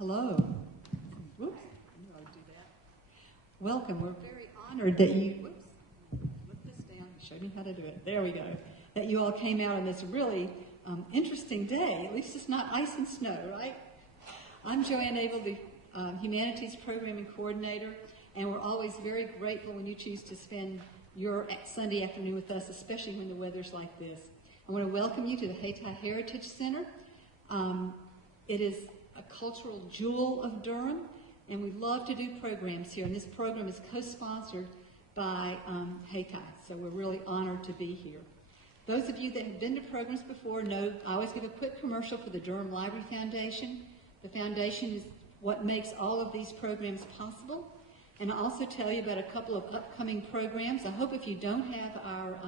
Hello. Whoops, I knew I would do that. Welcome. We're very honored that you, flip this down, show me how to do it. There we go. That you all came out on this really interesting day. At least it's not ice and snow, right? I'm Joanne Abel, the Humanities Programming Coordinator, and we're always very grateful when you choose to spend your Sunday afternoon with us, especially when the weather's like this. I want to welcome you to the Hayti Heritage Center. It is a cultural jewel of Durham, and we love to do programs here, and this program is co-sponsored by Hayti, so we're really honored to be here. Those of you that have been to programs before know I always give a quick commercial for the Durham Library Foundation. The foundation is what makes all of these programs possible, and I'll also tell you about a couple of upcoming programs. I hope if you don't have our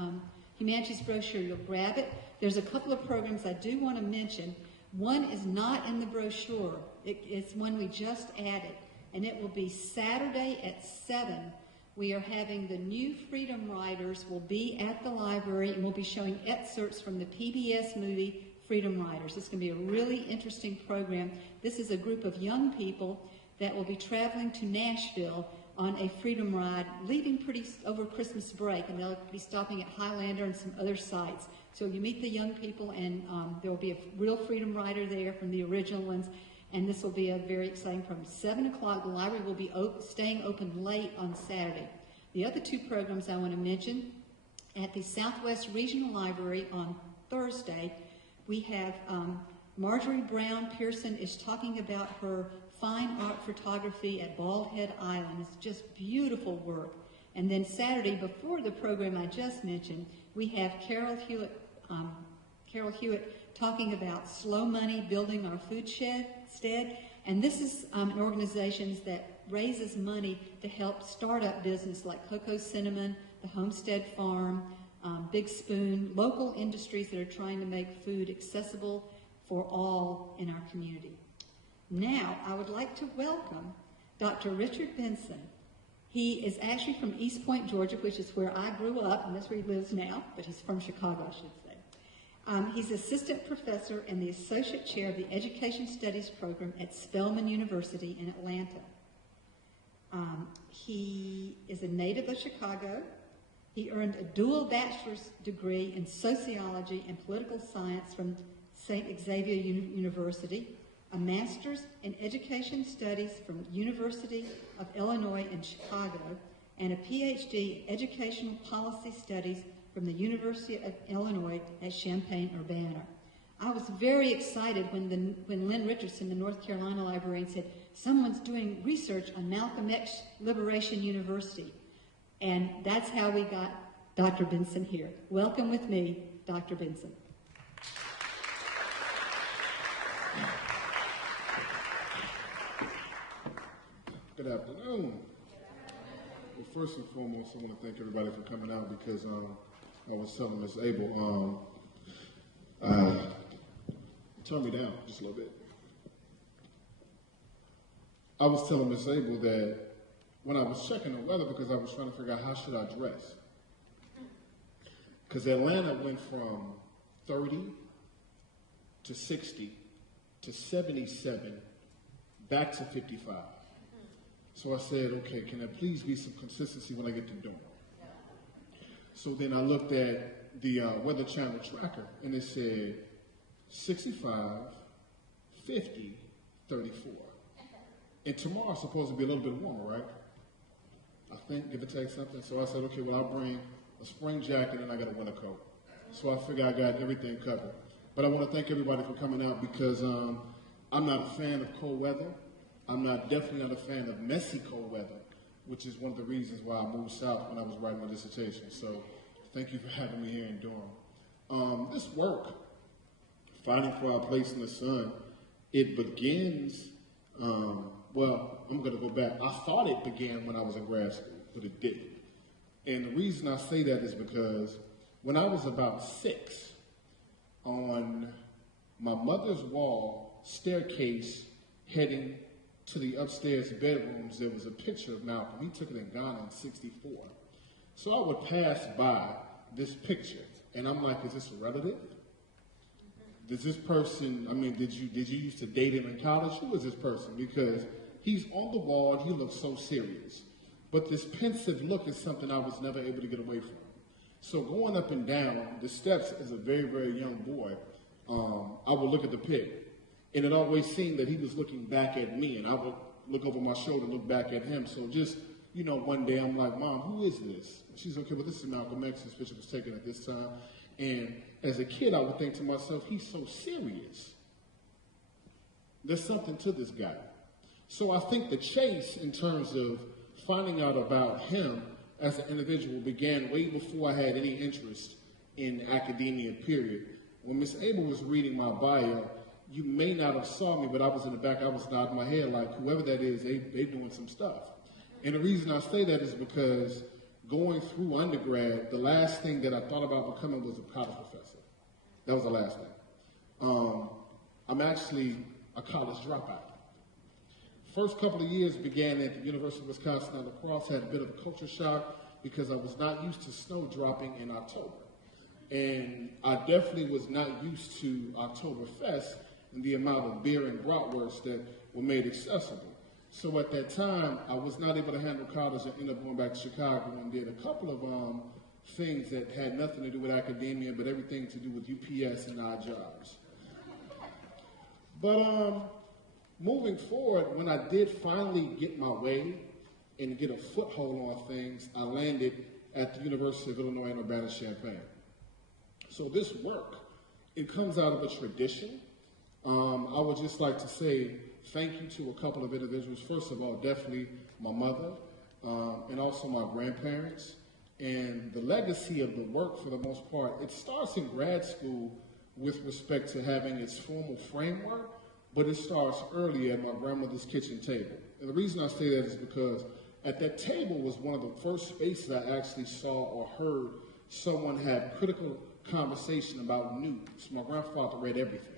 humanities brochure, you'll grab it. There's a couple of programs I do want to mention. One is not in the brochure. It's one we just added, and it will be Saturday at 7. We are having the new Freedom Riders will be at the library, and we'll be showing excerpts from the PBS movie Freedom Riders. It's going to be a really interesting program. This is a group of young people that will be traveling to Nashville on a freedom ride, leaving over Christmas break, and they'll be stopping at Highlander and some other sites. So you meet the young people, and there will be a real freedom rider there from the original ones, and this will be a very exciting program. 7 o'clock, the library will be staying open late on Saturday. The other two programs I want to mention, at the Southwest Regional Library on Thursday, we have Marjorie Brown Pearson is talking about her fine art photography at Bald Head Island. It's just beautiful work. And then Saturday, before the program I just mentioned, we have Carol Hewitt talking about slow money, building our food stead. And this is an organization that raises money to help start up business like Cocoa Cinnamon, the Homestead Farm, Big Spoon, local industries that are trying to make food accessible for all in our community. Now, I would like to welcome Dr. Richard Benson. He is actually from East Point, Georgia, which is where I grew up, and that's where he lives now, but he's from Chicago, I should say. He's assistant professor and the associate chair of the Education Studies program at Spelman University in Atlanta. He is a native of Chicago. He earned a dual bachelor's degree in sociology and political science from St. Xavier University, a master's in education studies from University of Illinois in Chicago, and a PhD in educational policy studies from the University of Illinois at Champaign-Urbana. I was very excited when Lynn Richardson, the North Carolina librarian, said, someone's doing research on Malcolm X Liberation University. And that's how we got Dr. Benson here. Welcome with me, Dr. Benson. Good afternoon. Well, first and foremost, I want to thank everybody for coming out because I was telling Ms. Abel, turn me down just a little bit. I was telling Ms. Abel that when I was checking the weather, because I was trying to figure out how should I dress. Because Atlanta went from 30 to 60 to 77 back to 55. So I said, okay, can there please be some consistency when I get to Durham? So then I looked at the Weather Channel tracker, and it said 65, 50, 34. And tomorrow's supposed to be a little bit warmer, right? I think, give or take something. So I said, okay, well, I'll bring a spring jacket and I got a winter coat. So I figure I got everything covered. But I want to thank everybody for coming out because I'm not a fan of cold weather. I'm definitely not a fan of messy cold weather, which is one of the reasons why I moved south when I was writing my dissertation. So thank you for having me here in Durham. This work, Fighting for Our Place in the Sun, it begins, well, I'm going to go back. I thought it began when I was in grad school, but it didn't. And the reason I say that is because when I was about 6, on my mother's wall staircase heading to the upstairs bedrooms, there was a picture of Malcolm. He took it in Ghana in '64. So I would pass by this picture, and I'm like, is this a relative? does this person, I mean, did you used to date him in college? Who is this person? Because he's on the wall and he looks so serious. But this pensive look is something I was never able to get away from. So going up and down the steps as a very, very young boy, I would look at the pig. And it always seemed that he was looking back at me, and I would look over my shoulder and look back at him. So just, one day I'm like, Mom, who is this? She's okay, well, this is Malcolm X. This picture was taken at this time. And as a kid, I would think to myself, he's so serious. There's something to this guy. So I think the chase in terms of finding out about him as an individual began way before I had any interest in academia, period. When Miss Abel was reading my bio, you may not have saw me, but I was in the back, I was nodding my head like, whoever that is, they doing some stuff. And the reason I say that is because going through undergrad, the last thing that I thought about becoming was a college professor. That was the last thing. I'm actually a college dropout. First couple of years began at the University of Wisconsin on La Crosse, had a bit of a culture shock because I was not used to snow dropping in October. And I definitely was not used to Oktoberfest and the amount of beer and bratwurst that were made accessible. So at that time, I was not able to handle college and ended up going back to Chicago and did a couple of things that had nothing to do with academia, but everything to do with UPS and odd jobs. But moving forward, when I did finally get my way and get a foothold on things, I landed at the University of Illinois in Urbana-Champaign. So this work, it comes out of a tradition. I would just like to say thank you to a couple of individuals. First of all, definitely my mother and also my grandparents. And the legacy of the work, for the most part, it starts in grad school with respect to having its formal framework, but it starts early at my grandmother's kitchen table. And the reason I say that is because at that table was one of the first spaces I actually saw or heard someone have critical conversation about news. My grandfather read everything.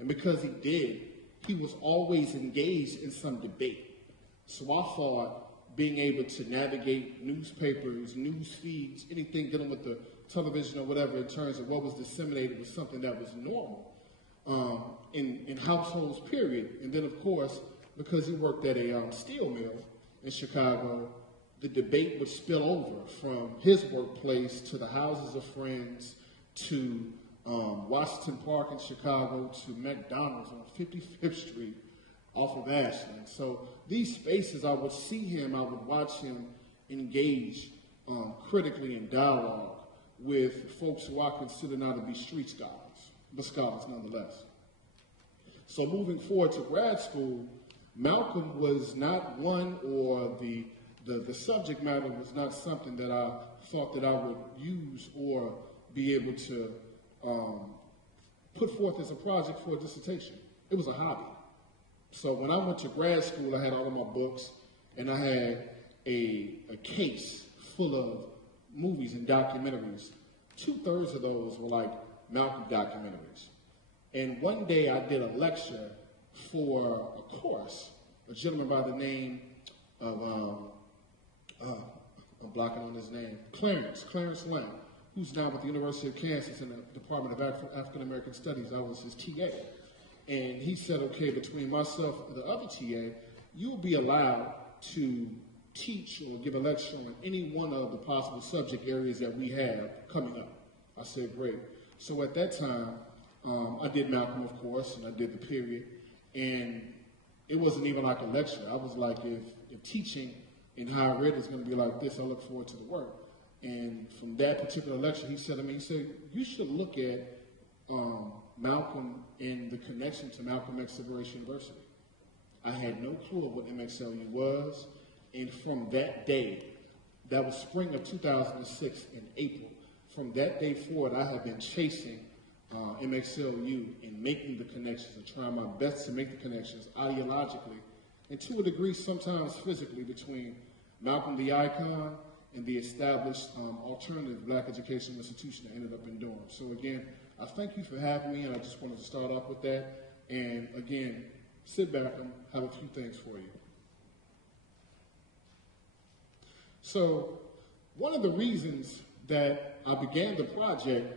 And because he did, he was always engaged in some debate. So I thought being able to navigate newspapers, news feeds, anything dealing with the television or whatever in terms of what was disseminated was something that was normal in households, period. And then, of course, because he worked at a steel mill in Chicago, the debate would spill over from his workplace to the houses of friends to Washington Park in Chicago to McDonald's on 55th Street off of Ashland. So these spaces, I would see him, I would watch him engage critically in dialogue with folks who I consider now to be street scholars, but scholars nonetheless. So moving forward to grad school, Malcolm was not one, or the subject matter was not something that I thought that I would use or be able to put forth as a project for a dissertation. It was a hobby. So when I went to grad school, I had all of my books, and I had a case full of movies and documentaries. 2/3 of those were like Malcolm documentaries. And one day I did a lecture for a course, a gentleman by the name of, I'm blocking on his name, Clarence Lamb, who's now with the University of Kansas in the Department of African American Studies. I was his TA. And he said, okay, between myself and the other TA, you'll be allowed to teach or give a lecture on any one of the possible subject areas that we have coming up. I said, great. So at that time, I did Malcolm, of course, and I did the period. And it wasn't even like a lecture. I was like, if teaching in higher ed is going to be like this, I look forward to the work. And from that particular lecture, he said, you should look at Malcolm and the connection to Malcolm X Liberation University. I had no clue of what MXLU was. And from that day, that was spring of 2006 in April, from that day forward, I have been chasing MXLU and making the connections and trying my best to make the connections ideologically and to a degree sometimes physically between Malcolm the icon and the established alternative black educational institution that ended up in Durham. So again, I thank you for having me, and I just wanted to start off with that. And again, sit back and have a few things for you. So one of the reasons that I began the project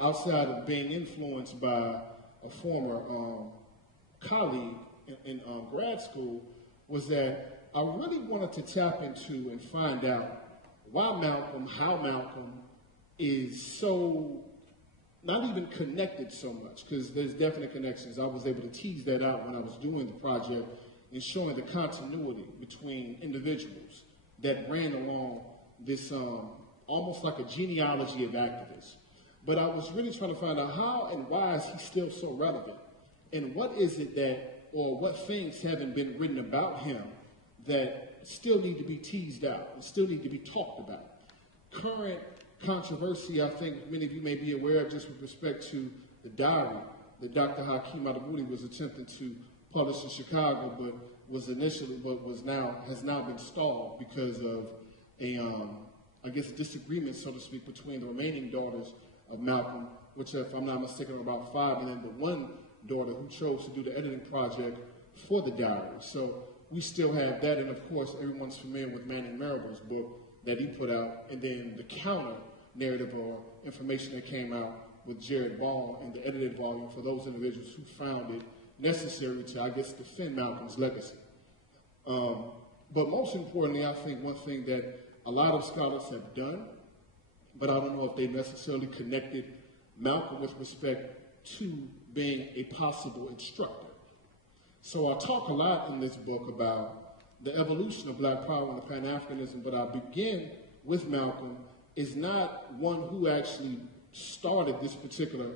outside of being influenced by a former colleague in grad school, was that I really wanted to tap into and find out why Malcolm, how Malcolm is so not even connected so much, because there's definite connections. I was able to tease that out when I was doing the project and showing the continuity between individuals that ran along this almost like a genealogy of activists. But I was really trying to find out how and why is he still so relevant? And what is it that, or what things haven't been written about him that still need to be teased out and still need to be talked about? Current controversy, I think many of you may be aware of, just with respect to the diary that Dr. Hakeem Adamudi was attempting to publish in Chicago, but has now been stalled because of a, I guess, disagreement, so to speak, between the remaining daughters of Malcolm, which, if I'm not mistaken, are about 5, and then the one daughter who chose to do the editing project for the diary. So we still have that, and of course, everyone's familiar with Manning Marable's book that he put out, and then the counter narrative or information that came out with Jared Ball in the edited volume for those individuals who found it necessary to, I guess, defend Malcolm's legacy. But most importantly, I think one thing that a lot of scholars have done, but I don't know if they necessarily connected Malcolm with respect to being a possible instructor. So I talk a lot in this book about the evolution of Black power and the Pan-Africanism, but I begin with Malcolm is not one who actually started this particular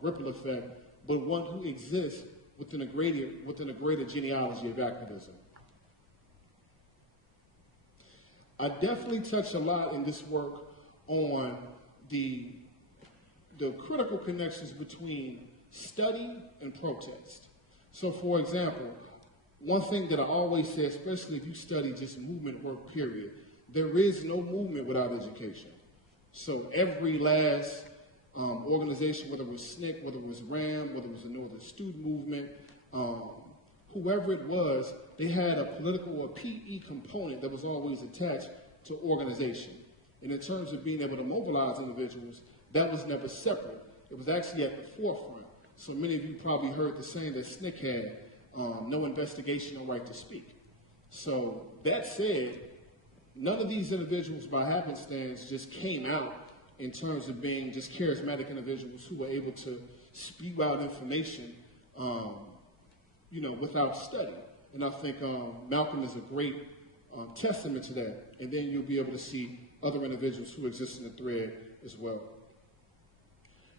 ripple effect, but one who exists within a greater genealogy of activism. I definitely touch a lot in this work on the critical connections between study and protest. So, for example, one thing that I always say, especially if you study just movement work, period, there is no movement without education. So every last organization, whether it was SNCC, whether it was RAM, whether it was the Northern Student Movement, whoever it was, they had a political or PE component that was always attached to organization. And in terms of being able to mobilize individuals, that was never separate. It was actually at the forefront. So many of you probably heard the saying that SNCC had, no investigation, no right to speak. So that said, none of these individuals by happenstance just came out in terms of being just charismatic individuals who were able to spew out information, without study. And I think Malcolm is a great testament to that. And then you'll be able to see other individuals who exist in the thread as well.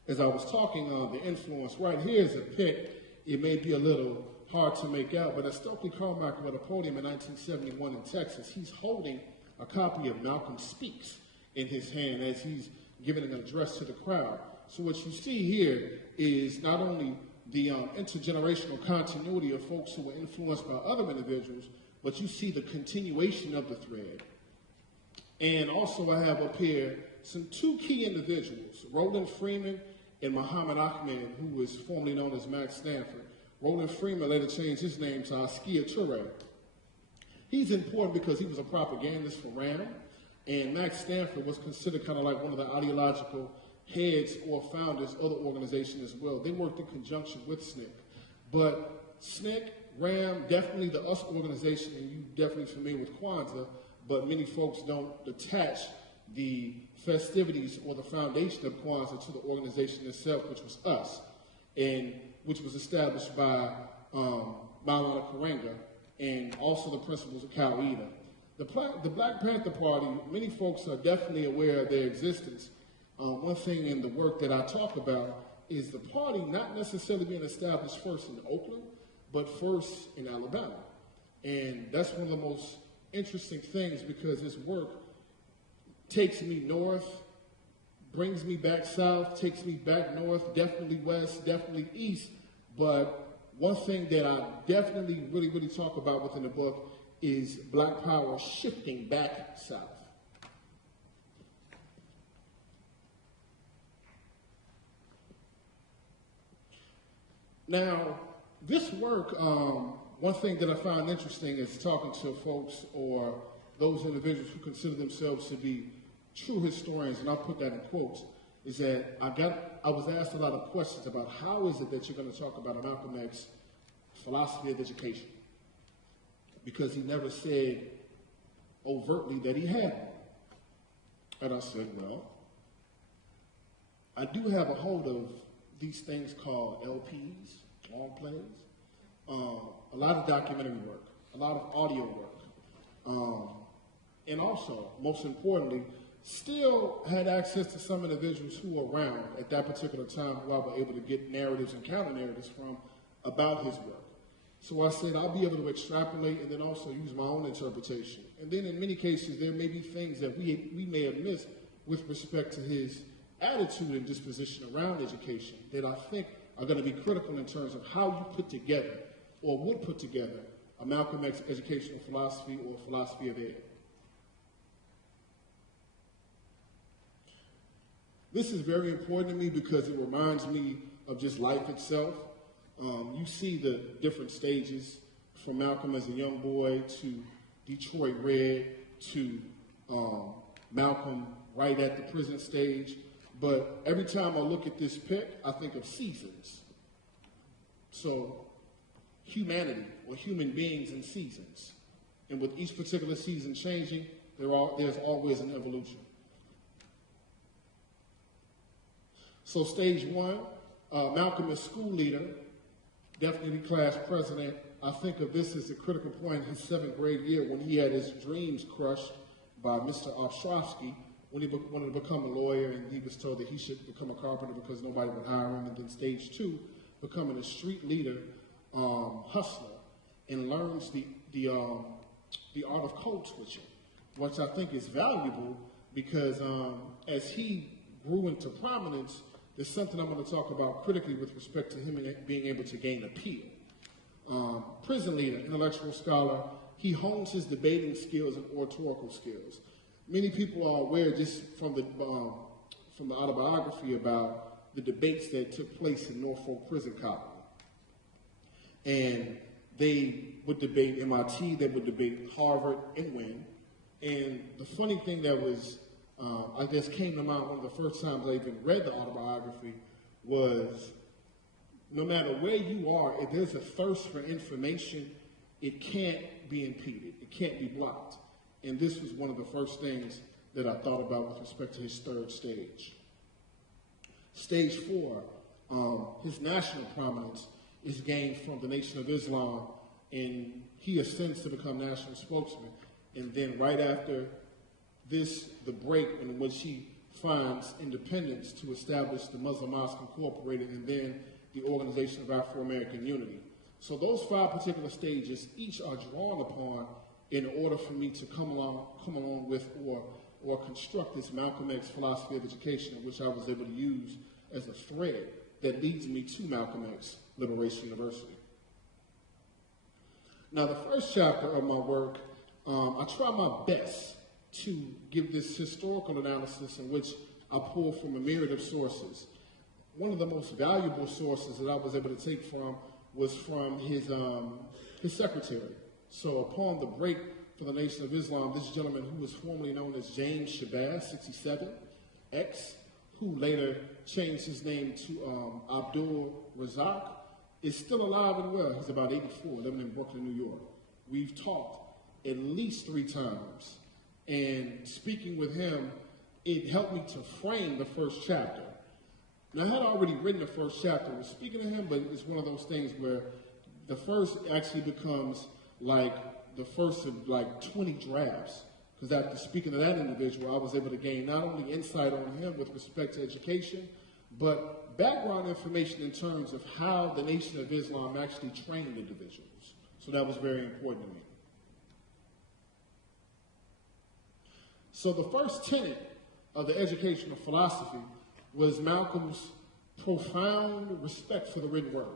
As I was talking on the influence, right here is a pic. It may be a little hard to make out, but at Stokely Carmichael at a podium in 1971 in Texas, he's holding a copy of Malcolm Speaks in his hand as he's giving an address to the crowd. So what you see here is not only the intergenerational continuity of folks who were influenced by other individuals, but you see the continuation of the thread. And also I have up here two key individuals, Roland Freeman and Muhammad Ahmed, who was formerly known as Max Stanford. Roland Freeman later changed his name to Askia Touré. He's important because he was a propagandist for RAM, and Max Stanford was considered kind of like one of the ideological heads or founders of the organization as well. They worked in conjunction with SNCC. But SNCC, RAM, definitely the US organization, and you're definitely familiar with Kwanzaa, but many folks don't attach the festivities or the foundation of Kwanzaa to the organization itself, which was us, and which was established by Maulana Karenga, and also the principles of Qaeda. The Black Panther Party, many folks are definitely aware of their existence. One thing in the work that I talk about is the party not necessarily being established first in Oakland, but first in Alabama. And that's one of the most interesting things because this work takes me north, brings me back south, takes me back north, definitely west, definitely east. But one thing that I definitely really talk about within the book is Black power shifting back south. Now, this work, one thing that I found interesting is talking to folks or those individuals who consider themselves to be true historians, and I'll put that in quotes, is that I was asked a lot of questions about how is it that you're going to talk about Malcolm X philosophy of education, because he never said overtly that he had one. And I said, well, I do have a hold of these things called LPs, long plays, a lot of documentary work, a lot of audio work, and also, most importantly, still had access to some individuals who were around at that particular time who I was able to get narratives and counter-narratives from about his work. So I said I'll be able to extrapolate and then also use my own interpretation. And then in many cases, there may be things that we may have missed with respect to his attitude and disposition around education that I think are going to be critical in terms of how you put together or would put together a Malcolm X educational philosophy or philosophy of ed. This is very important to me because it reminds me of just life itself. You see the different stages from Malcolm as a young boy to Detroit Red to Malcolm right at the prison stage. But every time I look at this pic, I think of seasons. So humanity or human beings in seasons. And with each particular season changing, there's always an evolution. So stage one, Malcolm is school leader, definitely class president. I think of this as a critical point in his 7th grade year when he had his dreams crushed by Mr. Ostrovsky when he wanted to become a lawyer, and he was told that he should become a carpenter because nobody would hire him. And then stage two, becoming a street leader, hustler, and learns the art of code switching, which I think is valuable because as he grew into prominence, there's something I'm going to talk about critically with respect to him being able to gain appeal. Prison leader, intellectual scholar, he hones his debating skills and oratorical skills. Many people are aware just from the autobiography about the debates that took place in Norfolk Prison Colony. And they would debate MIT, they would debate Harvard, and win. And the funny thing that was I guess came to mind one of the first times I even read the autobiography was no matter where you are, if there's a thirst for information, it can't be impeded. It can't be blocked. And this was one of the first things that I thought about with respect to his 3rd stage. Stage 4, his national prominence is gained from the Nation of Islam, and he ascends to become national spokesman. And then right after this, the break in which he finds independence to establish the Muslim Mosque Incorporated and then the Organization of Afro-American Unity. So those 5 particular stages each are drawn upon in order for me to come along with or construct this Malcolm X philosophy of education, which I was able to use as a thread that leads me to Malcolm X Liberation University. Now the first chapter of my work, I try my best to give this historical analysis in which I pull from a myriad of sources. One of the most valuable sources that I was able to take from was from his secretary. So upon the break for the Nation of Islam, this gentleman who was formerly known as James Shabazz, 67, X, who later changed his name to Abdul Razak, is still alive and well. He's about 84, living in Brooklyn, New York. We've talked at least 3 times. And speaking with him, it helped me to frame the first chapter. Now, I had already written the first chapter with speaking to him, but it's one of those things where the first actually becomes like the first of like 20 drafts. Because after speaking to that individual, I was able to gain not only insight on him with respect to education, but background information in terms of how the Nation of Islam actually trained individuals. So that was very important to me. So the first tenet of the educational philosophy was Malcolm's profound respect for the written word.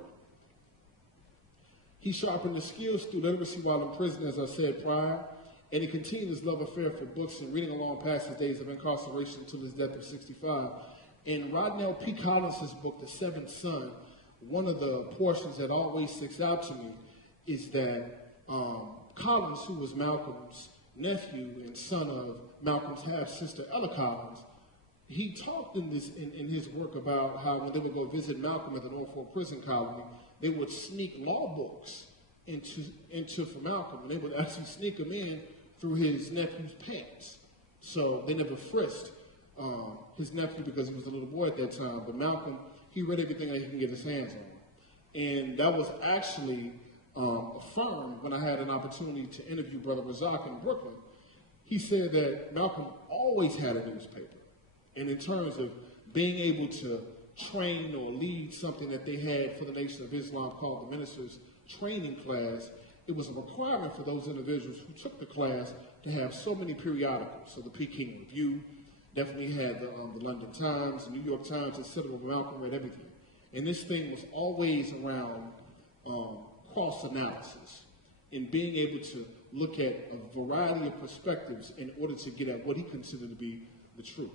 He sharpened his skills through literacy while in prison, as I said prior, and he continued his love affair for books and reading along past his days of incarceration until his death of 65. In Rodnell P. Collins' book, The Seventh Son, one of the portions that always sticks out to me is that Collins, who was Malcolm's nephew and son of Malcolm's half-sister Ella Collins, he talked in his work about how when they would go visit Malcolm at the Norfolk prison colony, they would sneak law books into for Malcolm, and they would actually sneak them in through his nephew's pants. So they never frisked his nephew because he was a little boy at that time. But Malcolm, he read everything that he can get his hands on, and that was actually affirmed when I had an opportunity to interview Brother Razak in Brooklyn. He said that Malcolm always had a newspaper. And in terms of being able to train or lead something that they had for the Nation of Islam called the Ministers Training Class, it was a requirement for those individuals who took the class to have so many periodicals. So the Peking Review definitely had the London Times, the New York Times, etc. Malcolm read everything. And this thing was always around cross-analysis and being able to look at a variety of perspectives in order to get at what he considered to be the truth.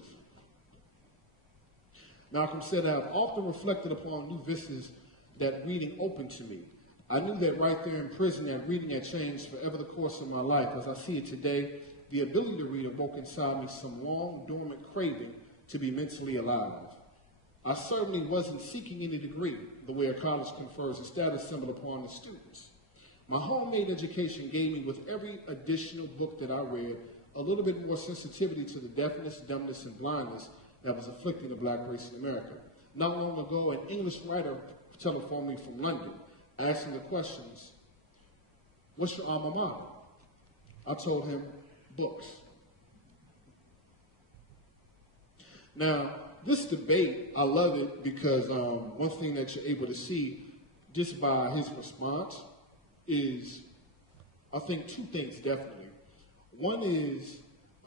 Malcolm said, I have often reflected upon new vistas that reading opened to me. I knew that right there in prison that reading had changed forever the course of my life. As I see it today, the ability to read awoke inside me some long, dormant craving to be mentally alive. I certainly wasn't seeking any degree, the way a college confers a status symbol upon the students. My homemade education gave me, with every additional book that I read, a little bit more sensitivity to the deafness, dumbness, and blindness that was afflicting the black race in America. Not long ago, an English writer telephoned me from London, asking the questions, what's your alma mater? I told him, books. Now, this debate, I love it because one thing that you're able to see just by his response is, I think, two things definitely. One is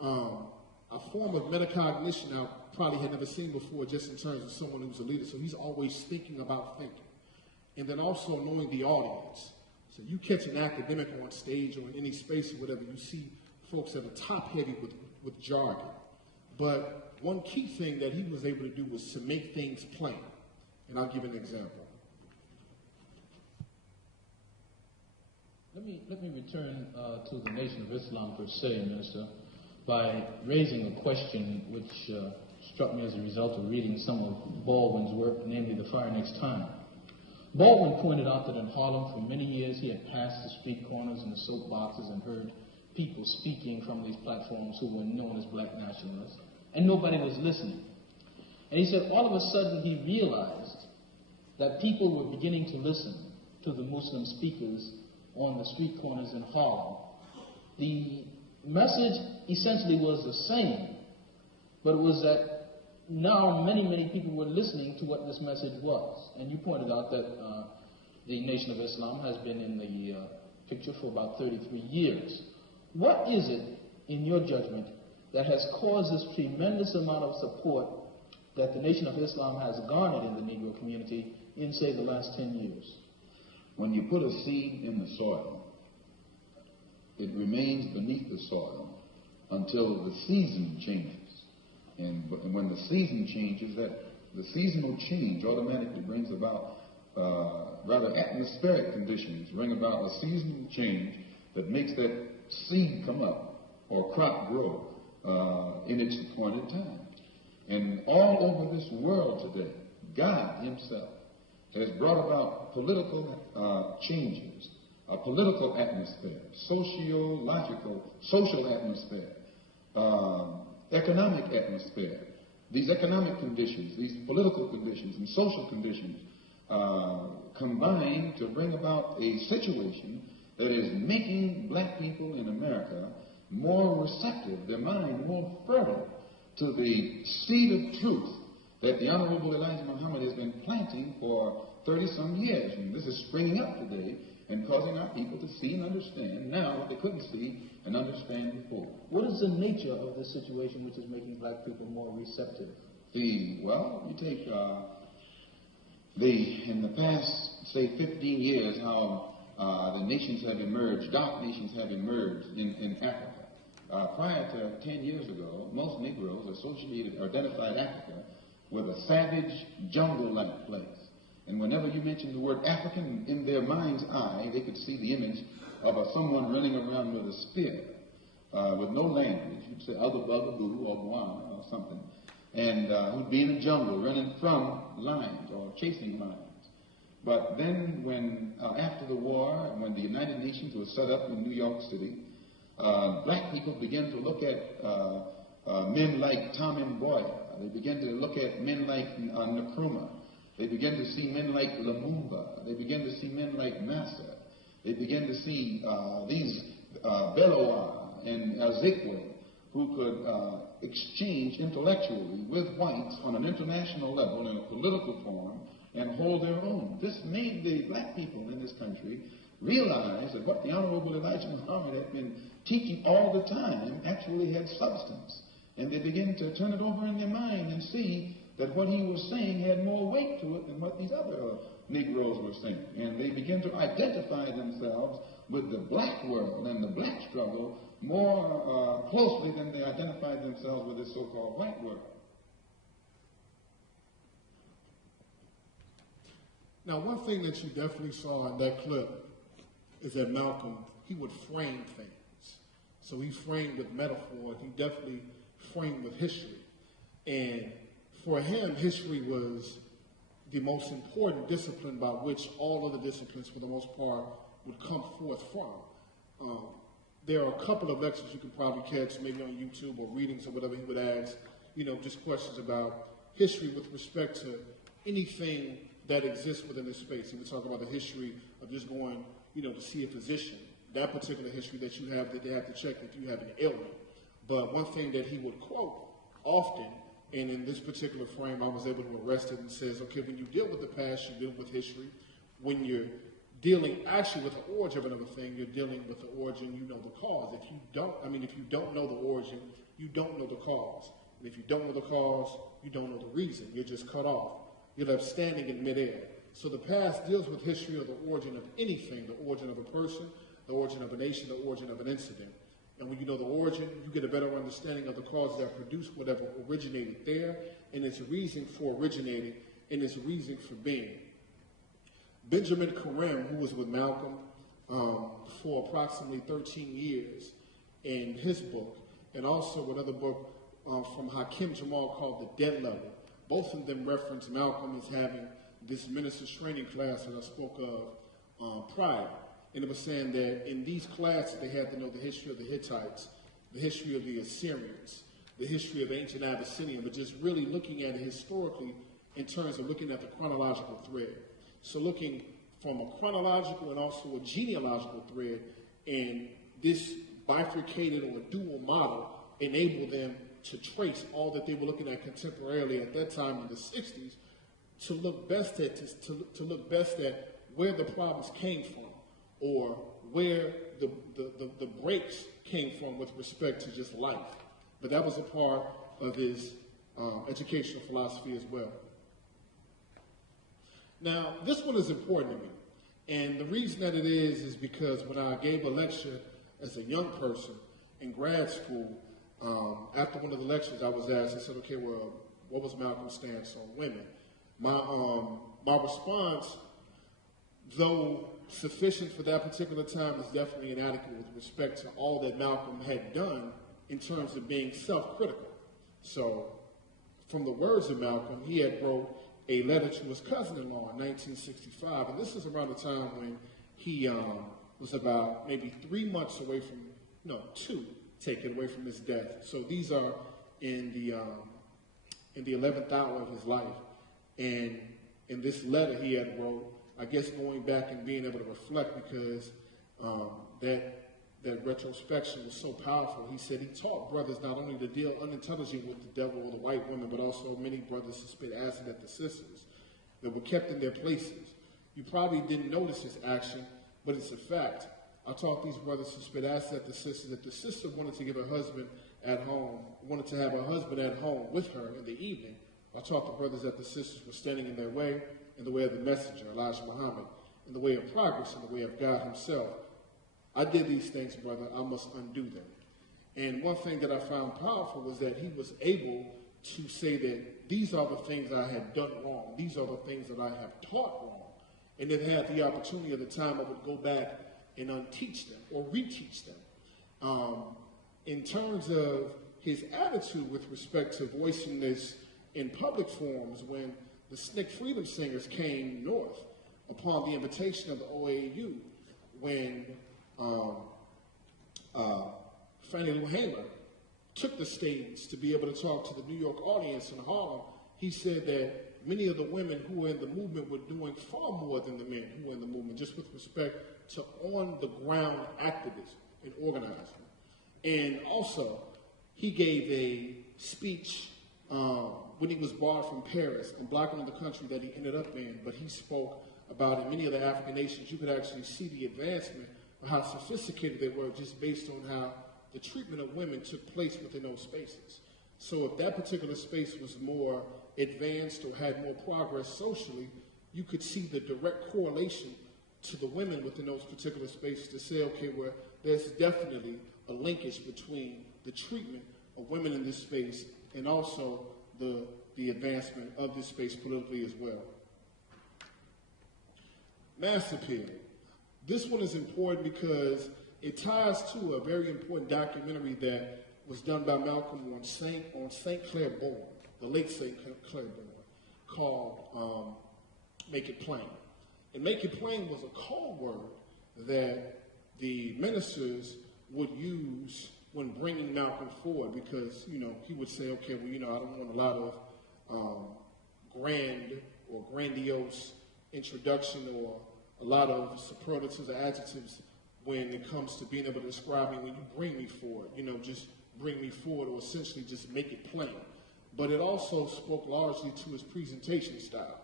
a form of metacognition I probably had never seen before, just in terms of someone who's a leader. So he's always thinking about thinking. And then also knowing the audience. So you catch an academic on stage or in any space or whatever, you see folks that are top-heavy with jargon. But one key thing that he was able to do was to make things plain. And I'll give an example. Let me return to the Nation of Islam per se, Minister, by raising a question which struck me as a result of reading some of Baldwin's work, namely The Fire Next Time. Baldwin pointed out that in Harlem for many years he had passed the street corners and the soapboxes and heard people speaking from these platforms who were known as black nationalists, and nobody was listening. And he said all of a sudden he realized that people were beginning to listen to the Muslim speakers on the street corners in Harlem. The message essentially was the same, but it was that now many people were listening to what this message was. And you pointed out that the Nation of Islam has been in the picture for about 33 years. What is it, in your judgment, that has caused this tremendous amount of support that the Nation of Islam has garnered in the Negro community in, say, the last 10 years? When you put a seed in the soil, it remains beneath the soil until the season changes. And when the season changes, that the seasonal change automatically brings about rather atmospheric conditions, bring about a seasonal change that makes that seed come up or crop grow in its appointed time. And all over this world today, God himself has brought about political changes, a political atmosphere, social atmosphere, economic atmosphere. These economic conditions, these political conditions and social conditions combine to bring about a situation that is making black people in America more receptive, their mind more fertile to the seed of truth that the Honorable Elijah Muhammad has been planting for 30-some years. And this is springing up today and causing our people to see and understand now what they couldn't see and understand before. What is the nature of this situation which is making black people more receptive? Well, you take in the past, say, 15 years, how the nations have emerged, dark nations have emerged in Africa. Prior to 10 years ago, most Negroes identified Africa with a savage, jungle-like place. And whenever you mentioned the word African, in their mind's eye, they could see the image of someone running around with a spear, with no language. You'd say other bugaboo or guana or something. and who'd be in the jungle running from lions or chasing lions. But then when, after the war, when the United Nations was set up in New York City, black people began to look at men like Tom Mboya. They began to look at men like Nkrumah. They began to see men like Lumumba. They began to see men like Massa. They began to see these Beloa and Azikwe, who could exchange intellectually with whites on an international level in a political forum and hold their own. This made the black people in this country realize that what the Honorable Elijah Muhammad had been teaching all the time actually had substance. And they began to turn it over in their mind and see that what he was saying had more weight to it than what these other Negroes were saying. And they began to identify themselves with the black world and the black struggle more closely than they identified themselves with this so-called white world. Now, one thing that you definitely saw in that clip is that Malcolm, he would frame things. So he framed with metaphor, he definitely framed with history. And for him, history was the most important discipline by which all other disciplines, for the most part, would come forth from. There are a couple of lectures you can probably catch, maybe on YouTube or readings or whatever. He would ask, just questions about history with respect to anything that exists within this space. He would talk about the history of just going, to see a physician, that particular history that you have, that they have to check if you have an ailment. But one thing that he would quote often, and in this particular frame, I was able to arrest it, and says, okay, when you deal with the past, you deal with history. When you're dealing actually with the origin of another thing, you're dealing with the origin, you know the cause. If you don't know the origin, you don't know the cause. And if you don't know the cause, you don't know the reason. You're just cut off. You're left standing in midair. So the past deals with history of the origin of anything, the origin of a person, the origin of a nation, the origin of an incident. And when you know the origin, you get a better understanding of the causes that produced whatever originated there, and its reason for originating, and its reason for being. Benjamin Karim, who was with Malcolm for approximately 13 years, in his book, and also another book from Hakim Jamal called The Dead Level, both of them reference Malcolm as having this minister's training class that I spoke of prior. And it was saying that in these classes, they had to know the history of the Hittites, the history of the Assyrians, the history of ancient Abyssinia, but just really looking at it historically in terms of looking at the chronological thread. So looking from a chronological and also a genealogical thread, and this bifurcated or dual model enabled them to trace all that they were looking at contemporarily at that time in the 60s to look best at where the problems came from, or where the breaks came from with respect to just life. But that was a part of his educational philosophy as well. Now, this one is important to me. And the reason that it is because when I gave a lecture as a young person in grad school, after one of the lectures I was asked, I said, okay, well, what was Malcolm's stance on women? My response, though sufficient for that particular time, is definitely inadequate with respect to all that Malcolm had done in terms of being self-critical. So, from the words of Malcolm, he had wrote a letter to his cousin-in-law in 1965, and this is around the time when he was about maybe 3 months away from, taken away from his death. So these are in the 11th hour of his life. And in this letter he had wrote, I guess going back and being able to reflect, because that retrospection was so powerful. He said he taught brothers not only to deal unintelligently with the devil or the white women, but also many brothers to spit acid at the sisters that were kept in their places. You probably didn't notice his action, but it's a fact. I taught these brothers to spit acid at the sisters. If the sister wanted to give her husband at home, wanted to have her husband at home with her in the evening, I taught the brothers that the sisters were standing in their way, in the way of the messenger, Elijah Muhammad, in the way of progress, in the way of God himself. I did these things, brother, I must undo them. And one thing that I found powerful was that he was able to say that these are the things I had done wrong. These are the things that I have taught wrong. And if I had the opportunity at the time, I would go back and unteach them or reteach them. In terms of his attitude with respect to voicing this in public forums when the SNCC Freedom Singers came north upon the invitation of the OAU, when Fannie Lou Hamer took the stage to be able to talk to the New York audience in Harlem. He said that many of the women who were in the movement were doing far more than the men who were in the movement, just with respect to on-the-ground activism and organizing. And also, he gave a speech when he was barred from Paris and blocking the country that he ended up in, but he spoke about in many of the African nations, you could actually see the advancement of how sophisticated they were just based on how the treatment of women took place within those spaces. So if that particular space was more advanced or had more progress socially, you could see the direct correlation to the women within those particular spaces to say, okay, well, there's definitely a linkage between the treatment of women in this space and also the advancement of this space politically as well. Mass appeal. This one is important because it ties to a very important documentary that was done by Malcolm on St. Clair Bourne, the late St. Clair Bourne, called Make It Plain. And Make It Plain was a code word that the ministers would use when bringing Malcolm forward because, you know, he would say, okay, well, you know, I don't want a lot of grand or grandiose introduction or a lot of superlatives or adjectives when it comes to being able to describe me when you bring me forward. You know, just bring me forward or essentially just make it plain. But it also spoke largely to his presentation style.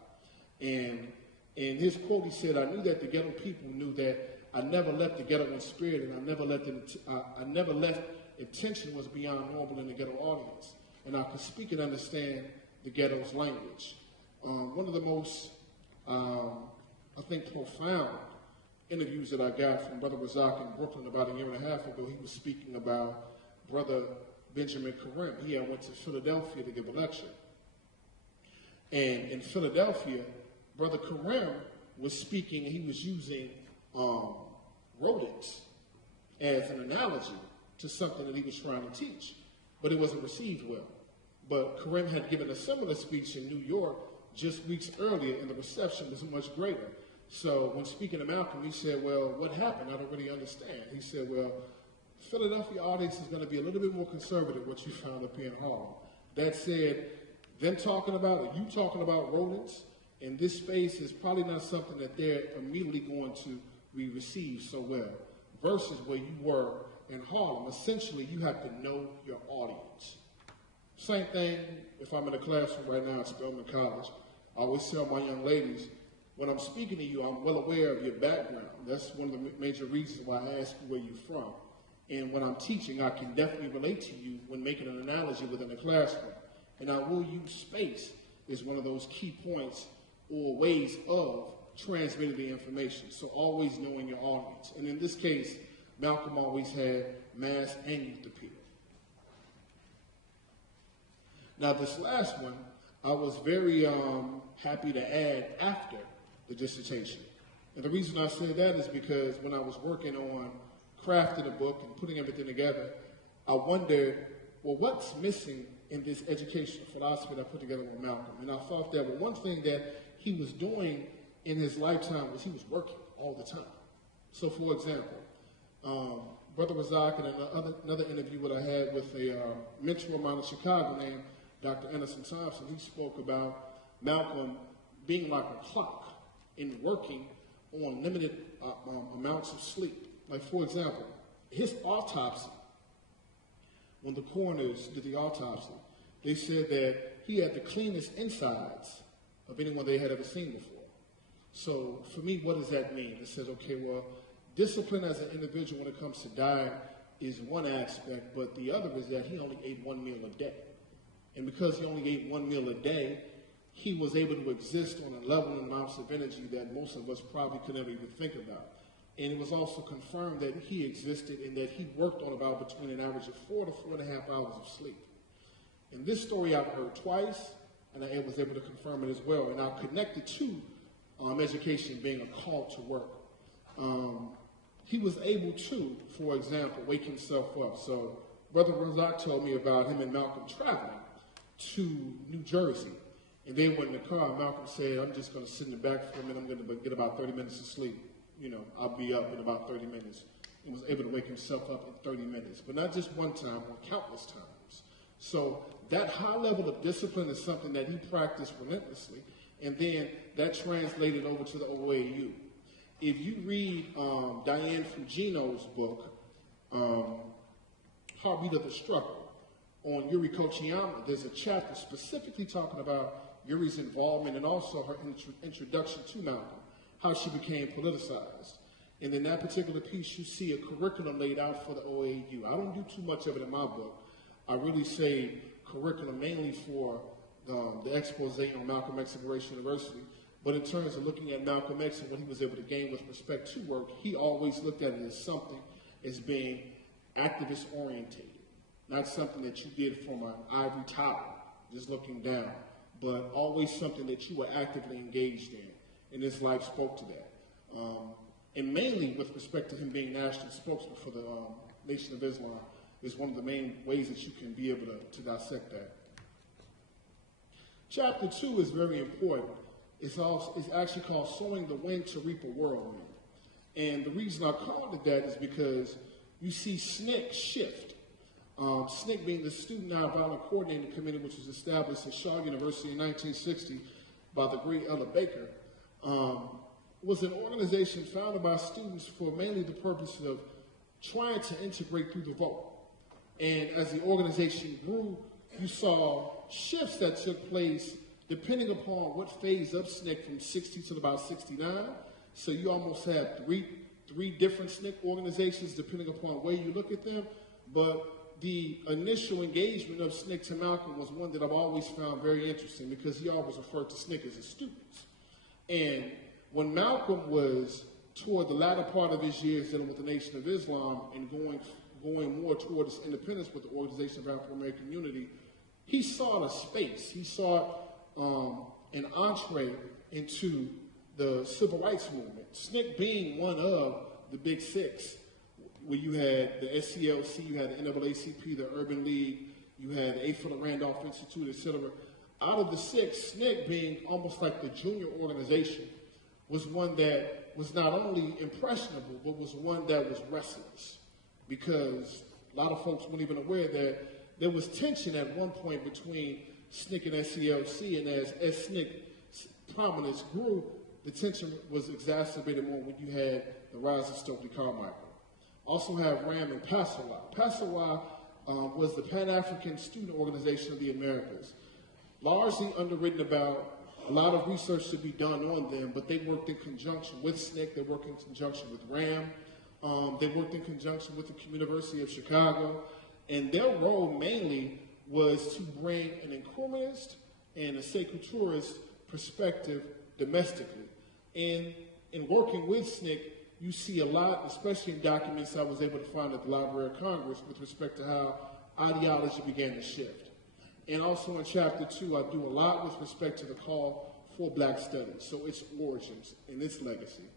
And in his quote, he said, I knew that the ghetto people knew that I never left the ghetto in spirit, and I never left if tension was beyond normal in the ghetto audience. And I could speak and understand the ghetto's language. One of the most, I think, profound interviews that I got from Brother Razak in Brooklyn about a year and a half ago, he was speaking about Brother Benjamin Karim. He went to Philadelphia to give a lecture. And in Philadelphia, Brother Karim was speaking, and he was using rodents as an analogy to something that he was trying to teach. But it wasn't received well. But Karim had given a similar speech in New York just weeks earlier, and the reception was much greater. So when speaking to Malcolm, he said, well, what happened? I don't really understand. He said, well, Philadelphia audience is going to be a little bit more conservative, what you found up here in Harlem. That said, them talking about it, you talking about rodents in this space is probably not something that they're immediately going to be received so well, versus where you were in Harlem. Essentially, you have to know your audience. Same thing if I'm in a classroom right now at Spelman College. I always tell my young ladies, when I'm speaking to you, I'm well aware of your background. That's one of the major reasons why I ask you where you're from. And when I'm teaching, I can definitely relate to you when making an analogy within a classroom. And I will use space as one of those key points or ways of transmitting the information. So always knowing your audience. And in this case, Malcolm always had mass and youth appeal. Now this last one, I was very happy to add after the dissertation. And the reason I say that is because when I was working on crafting a book and putting everything together, I wondered, well, what's missing in this educational philosophy that I put together with Malcolm? And I thought that, well, one thing that he was doing in his lifetime was he was working all the time. So, for example, Brother Razak and another interview that I had with a mentor of mine in Chicago named Dr. Anderson Thompson, he spoke about Malcolm being like a clock and working on limited amounts of sleep. Like, for example, his autopsy, when the coroners did the autopsy, they said that he had the cleanest insides of anyone they had ever seen before. So for me, what does that mean? It says, okay, well, discipline as an individual when it comes to diet is one aspect, but the other is that he only ate one meal a day. And because he only ate one meal a day, he was able to exist on a level and amounts of energy that most of us probably could never even think about. And it was also confirmed that he existed and that he worked on about between an average of 4 to 4.5 hours of sleep. And this story I've heard twice, and I was able to confirm it as well. And I've connected to education being a call to work. He was able to, for example, wake himself up. So Brother Razak told me about him and Malcolm traveling to New Jersey. And they were in the car, and Malcolm said, I'm just going to sit in the back for a minute. I'm going to get about 30 minutes of sleep. You know, I'll be up in about 30 minutes. He was able to wake himself up in 30 minutes. But not just one time, but countless times. So that high level of discipline is something that he practiced relentlessly. And then that translated over to the OAU. If you read Diane Fujino's book, Heartbeat of the Struggle, on Yuri Kochiyama, there's a chapter specifically talking about Yuri's involvement and also her introduction to Malcolm, how she became politicized. And in that particular piece, you see a curriculum laid out for the OAU. I don't do too much of it in my book. I really say curriculum mainly for the expose on Malcolm X at Liberation University. But in terms of looking at Malcolm X and what he was able to gain with respect to work, he always looked at it as something as being activist orientated. Not something that you did from an ivory tower, just looking down, but always something that you were actively engaged in. And his life spoke to that. And mainly with respect to him being national spokesman for the Nation of Islam is one of the main ways that you can be able to dissect that. Chapter 2 is very important. It's actually called Sowing the Wind to Reap a Whirlwind. And the reason I called it that is because you see SNCC shift. SNCC being the Student Nonviolent Coordinating Committee, which was established at Shaw University in 1960 by the great Ella Baker, was an organization founded by students for mainly the purpose of trying to integrate through the vote. And as the organization grew, you saw shifts that took place depending upon what phase of SNCC from 60 to about 69. So you almost have three different SNCC organizations depending upon where you look at them. But the initial engagement of SNCC to Malcolm was one that I've always found very interesting because he always referred to SNCC as his students. And when Malcolm was toward the latter part of his years dealing with the Nation of Islam and going more toward his independence with the Organization of African American Unity, he saw a space. He saw an entree into the civil rights movement. SNCC being one of the big six, where you had the SCLC, you had the NAACP, the Urban League, you had the A. Philip Randolph Institute, etc. Out of the six, SNCC being almost like the junior organization, was one that was not only impressionable, but was one that was restless. Because a lot of folks weren't even aware that there was tension at one point between SNCC and SCLC, and as SNCC's prominence grew, the tension was exacerbated more when you had the rise of Stokely Carmichael. Also have RAM and PASAWA. PASAWA was the Pan-African Student Organization of the Americas. Largely underwritten about a lot of research to be done on them, but they worked in conjunction with SNCC, they worked in conjunction with RAM, they worked in conjunction with the University of Chicago, and their role mainly was to bring an inquirist and a seculturist perspective domestically. And in working with SNCC, you see a lot, especially in documents I was able to find at the Library of Congress with respect to how ideology began to shift. And also in chapter 2, I do a lot with respect to the call for Black studies, so its origins and its legacy.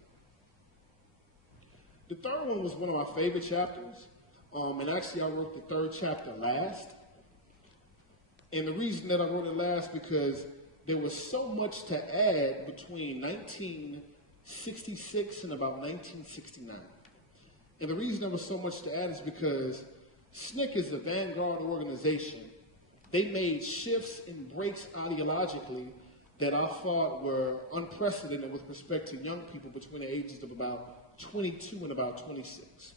The third one was one of my favorite chapters, and actually I wrote the third chapter last. And the reason that I wrote it last because there was so much to add between 1966 and about 1969. And the reason there was so much to add is because SNCC is a vanguard organization. They made shifts and breaks ideologically that I thought were unprecedented with respect to young people between the ages of about 22 and about 26.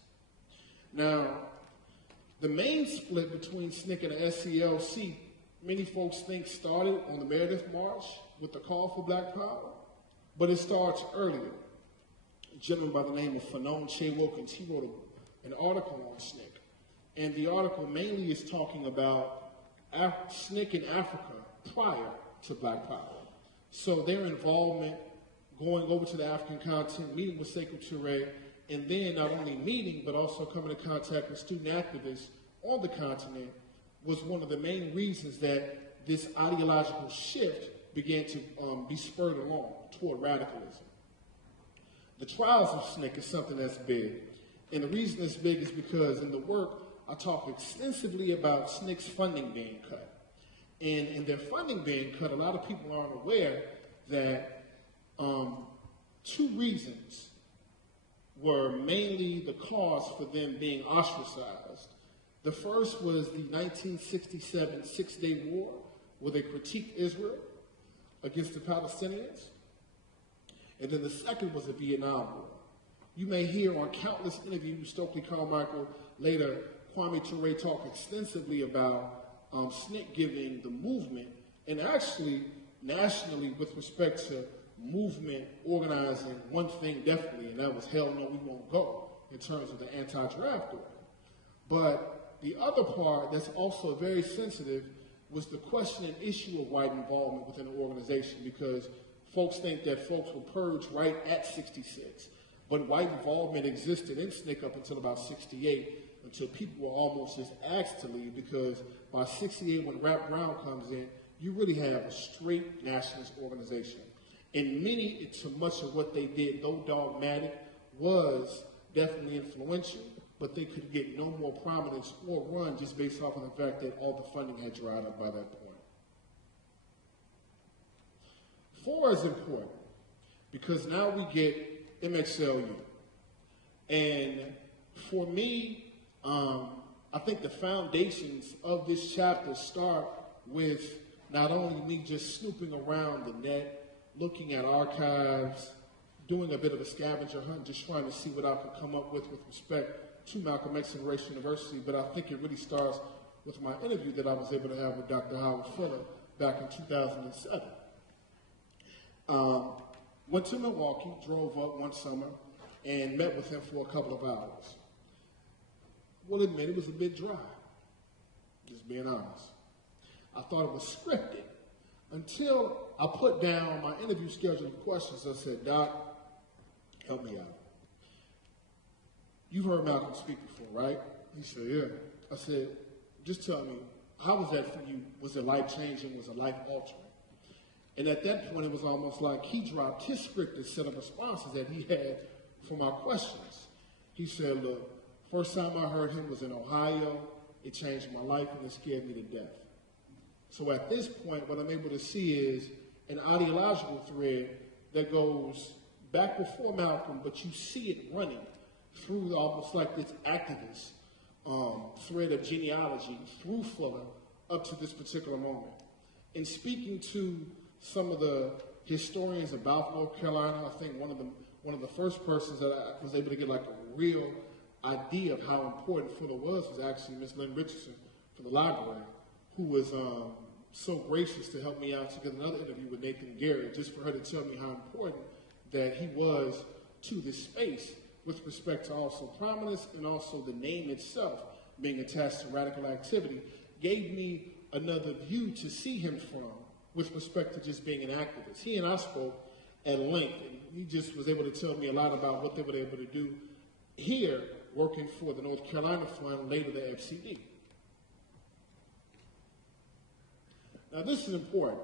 Now, the main split between SNCC and the SCLC, many folks think started on the Meredith March with the call for Black Power, but it starts earlier. A gentleman by the name of Fanon Che Wilkins, he wrote an article on SNCC. And the article mainly is talking about SNCC in Africa prior to Black Power. So their involvement, going over to the African continent, meeting with Sekou Touré, and then not only meeting, but also coming in contact with student activists on the continent was one of the main reasons that this ideological shift began to be spurred along toward radicalism. The trials of SNCC is something that's big. And the reason it's big is because in the work, I talked extensively about SNCC's funding being cut. And in their funding being cut, a lot of people aren't aware that two reasons were mainly the cause for them being ostracized. The first was the 1967 Six-Day War, where they critiqued Israel against the Palestinians. And then the second was the Vietnam War. You may hear on countless interviews, Stokely Carmichael, later Kwame Ture talk extensively about SNCC giving the movement, and actually nationally with respect to movement organizing, one thing definitely, and that was hell no, we won't go, in terms of the anti-draft order. But the other part that's also very sensitive was the question and issue of white involvement within the organization, because folks think that folks were purged right at 66, but white involvement existed in SNCC up until about 68, until people were almost just asked to leave, because by 68, when Rap Brown comes in, you really have a straight nationalist organization. And many, to much of what they did, though dogmatic, was definitely influential, but they could get no more prominence or run just based off of the fact that all the funding had dried up by that point. 4 is important because now we get MXLU. And for me, I think the foundations of this chapter start with not only me just snooping around the net, looking at archives, doing a bit of a scavenger hunt, just trying to see what I could come up with respect to Malcolm X and Racial University, but I think it really starts with my interview that I was able to have with Dr. Howard Fuller back in 2007. Went to Milwaukee, drove up one summer, and met with him for a couple of hours. Well, admit it was a bit dry, just being honest. I thought it was scripted until I put down my interview schedule of questions. I said, Doc, help me out. You've heard Malcolm speak before, right? He said, yeah. I said, just tell me, how was that for you? Was it life-changing? Was it life-altering? And at that point, it was almost like he dropped his scripted set of responses that he had for my questions. He said, look, first time I heard him was in Ohio. It changed my life and it scared me to death. So at this point, what I'm able to see is an ideological thread that goes back before Malcolm, but you see it running through almost like this activist thread of genealogy through Fuller up to this particular moment. In speaking to some of the historians about North Carolina, I think one of the first persons that I was able to get like a real idea of how important Fuller was actually Miss Lynn Richardson from the library, who was so gracious to help me out to get another interview with Nathan Garrett, just for her to tell me how important that he was to this space with respect to also prominence and also the name itself being attached to radical activity, gave me another view to see him from with respect to just being an activist. He and I spoke at length, and he just was able to tell me a lot about what they were able to do here working for the North Carolina Fund, later the FCD. Now this is important.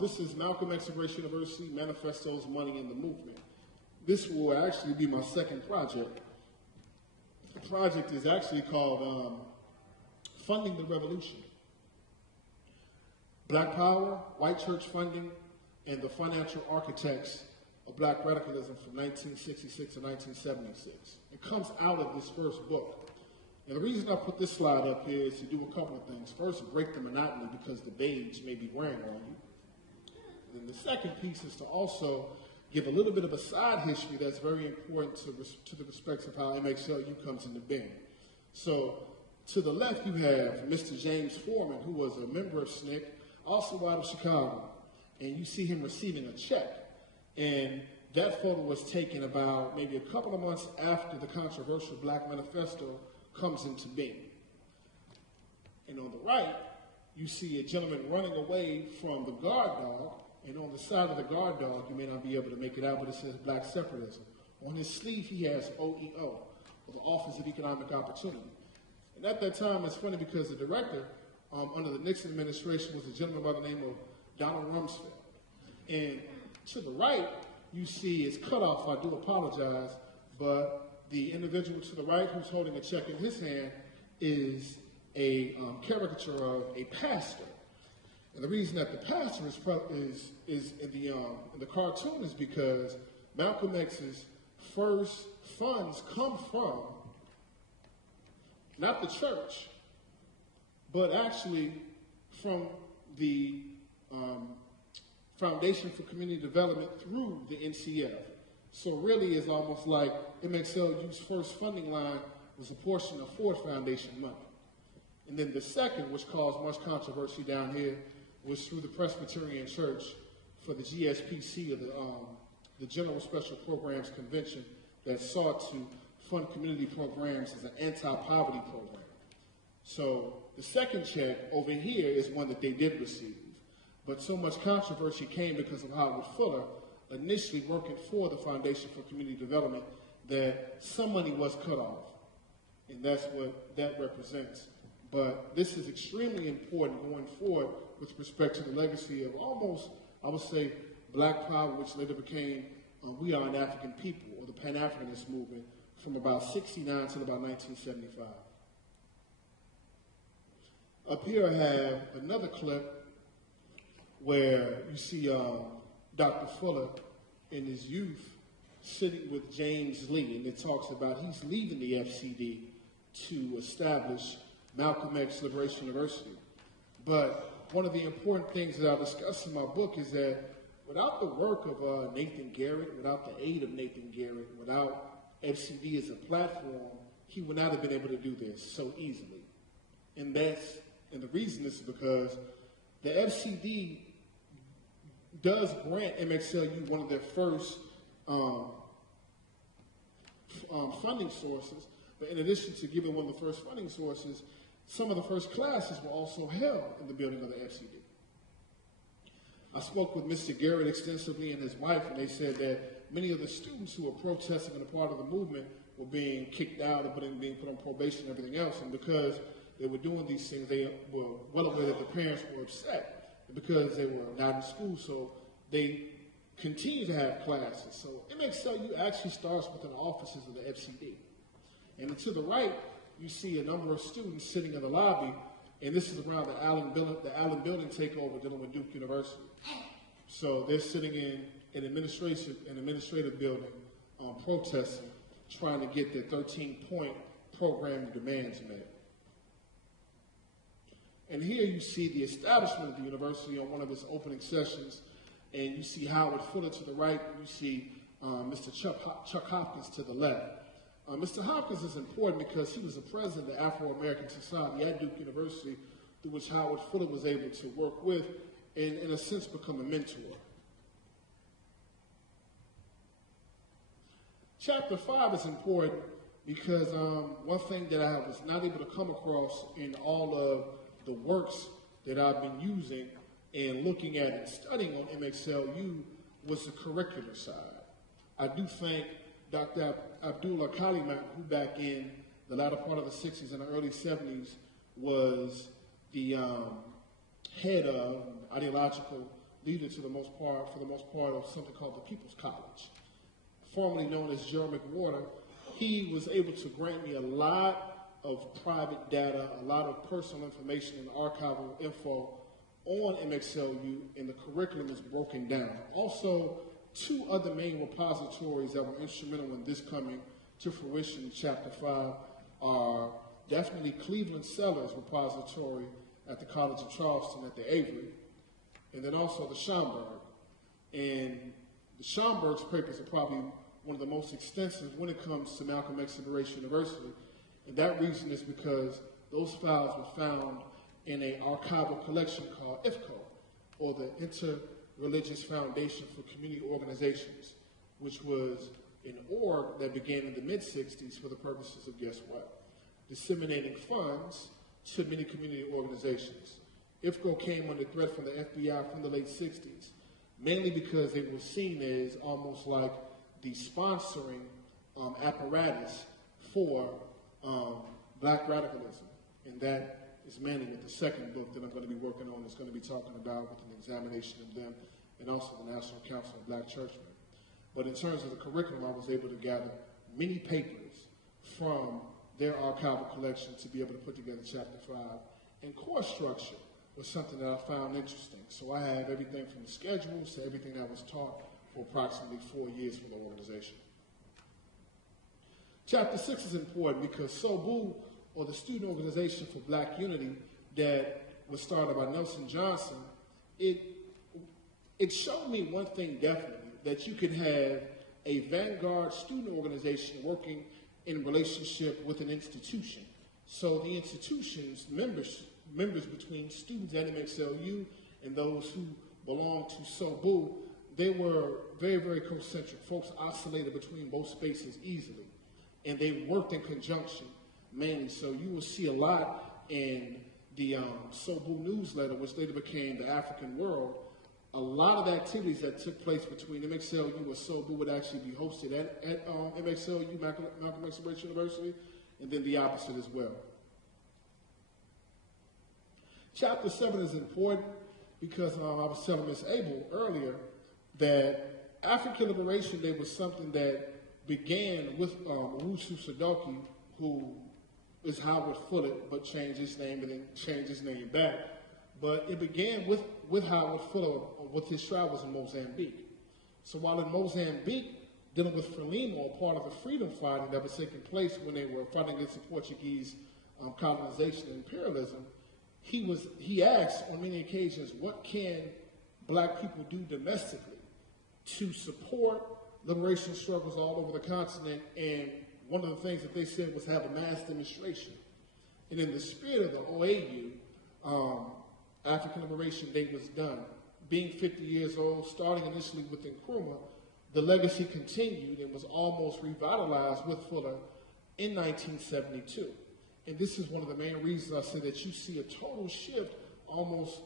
This is Malcolm X and Racial University, Manifestos, Money, and the Movement. This will actually be my second project. The project is actually called Funding the Revolution. Black Power, White Church Funding, and the Financial Architects of Black Radicalism from 1966 to 1976. It comes out of this first book. And the reason I put this slide up here is to do a couple of things. First, break the monotony because the beige may be wearing on you. And then the second piece is to also give a little bit of a side history that's very important to the respects of how MXLU comes into being. So to the left, you have Mr. James Foreman, who was a member of SNCC, also out of Chicago. And you see him receiving a check. And that photo was taken about maybe a couple of months after the controversial Black Manifesto comes into being. And on the right, you see a gentleman running away from the guard dog, and on the side of the guard dog, you may not be able to make it out, but it says Black Separatism. On his sleeve, he has OEO, or the Office of Economic Opportunity. And at that time, it's funny because the director under the Nixon administration was a gentleman by the name of Donald Rumsfeld. And to the right, you see it's cut off, I do apologize, but the individual to the right who's holding a check in his hand is a caricature of a pastor. And the reason that the pastor is in the cartoon is because Malcolm X's first funds come from not the church, but actually from the Foundation for Community Development through the NCF. So really it's almost like MXLU's first funding line was a portion of Ford Foundation money. And then the second, which caused much controversy down here, was through the Presbyterian Church for the GSPC, or the General Special Programs Convention, that sought to fund community programs as an anti-poverty program. So the second check over here is one that they did receive. But so much controversy came because of Howard Fuller initially working for the Foundation for Community Development that some money was cut off. And that's what that represents. But this is extremely important going forward with respect to the legacy of almost, I would say, Black Power, which later became We Are an African People, or the Pan-Africanist movement, from about 69 till about 1975. Up here I have another clip where you see Dr. Fuller in his youth sitting with James Lee, and it talks about he's leaving the FCD to establish Malcolm X Liberation University. But one of the important things that I discuss in my book is that without the work of Nathan Garrett, without the aid of Nathan Garrett, without FCD as a platform, he would not have been able to do this so easily. And the reason is because the FCD does grant MXLU one of their first funding sources, but in addition to giving one of the first funding sources, some of the first classes were also held in the building of the FCD. I spoke with Mr. Garrett extensively and his wife, and they said that many of the students who were protesting and a part of the movement were being kicked out or being put on probation and everything else, and because they were doing these things, they were well aware that the parents were upset because they were not in school, so they continue to have classes. So MXLU actually starts within the offices of the FCD. And to the right, you see a number of students sitting in the lobby, and this is around the Allen Building takeover dealing with Duke University. So they're sitting in an administrative building protesting, trying to get their 13-point program demands met. And here you see the establishment of the university on one of its opening sessions, and you see Howard Fuller to the right, and you see Mr. Chuck Hopkins to the left. Mr. Hopkins is important because he was the president of the Afro-American Society at Duke University, through which Howard Fuller was able to work with and, in a sense, become a mentor. Chapter 5 is important because one thing that I was not able to come across in all of the works that I've been using and looking at and studying on MXLU was the curricular side. I do think Dr. Abdullah Kalimat, who back in the latter part of the 60s and the early 70s was the head of ideological leader for the most part of something called the People's College, formerly known as Jerry McWhorter. He was able to grant me a lot of private data, a lot of personal information and archival info on MXLU, and the curriculum is broken down. Also, two other main repositories that were instrumental in this coming to fruition in Chapter 5 are definitely Cleveland Sellers Repository at the College of Charleston at the Avery, and then also the Schomburg. And the Schomburg's papers are probably one of the most extensive when it comes to Malcolm X Liberation University. And that reason is because those files were found in an archival collection called IFCO, or the Interreligious Foundation for Community Organizations, which was an org that began in the mid-60s for the purposes of, guess what? Disseminating funds to many community organizations. IFCO came under threat from the FBI from the late 60s, mainly because they were seen as almost like the sponsoring apparatus for Black radicalism. And that is mainly with the second book that I'm going to be working on. It's going to be talking about with an examination of them and also the National Council of Black Churchmen. But in terms of the curriculum, I was able to gather many papers from their archival collection to be able to put together Chapter 5. And course structure was something that I found interesting. So I have everything from the schedules to everything that was taught for approximately 4 years for the organization. Chapter 6 is important because SOBU, or the Student Organization for Black Unity, that was started by Nelson Johnson, it showed me one thing definitely, that you could have a vanguard student organization working in relationship with an institution. So the institution's members between students at MXLU and those who belong to SOBU, they were very, very concentric. Folks oscillated between both spaces easily, and they worked in conjunction mainly. So you will see a lot in the SOBU newsletter, which later became the African World. A lot of the activities that took place between MXLU and SOBU would actually be hosted at MXLU, Malcolm X Rich University, and then the opposite as well. Chapter 7 is important because I was telling Ms. Abel earlier that African Liberation Day was something that began with Owusu Sadoki, who is Howard Fuller, but changed his name and then changed his name back. But it began with Howard Fuller with his travels in Mozambique. So while in Mozambique, dealing with Frelimo, part of the freedom fighting that was taking place when they were fighting against the Portuguese colonization and imperialism, he asked on many occasions, what can black people do domestically to support liberation struggles all over the continent? And one of the things that they said was have a mass demonstration. And in the spirit of the OAU, African Liberation Day was done. Being 50 years old, starting initially with Nkrumah, the legacy continued and was almost revitalized with Fuller in 1972. And this is one of the main reasons I said that you see a total shift, almost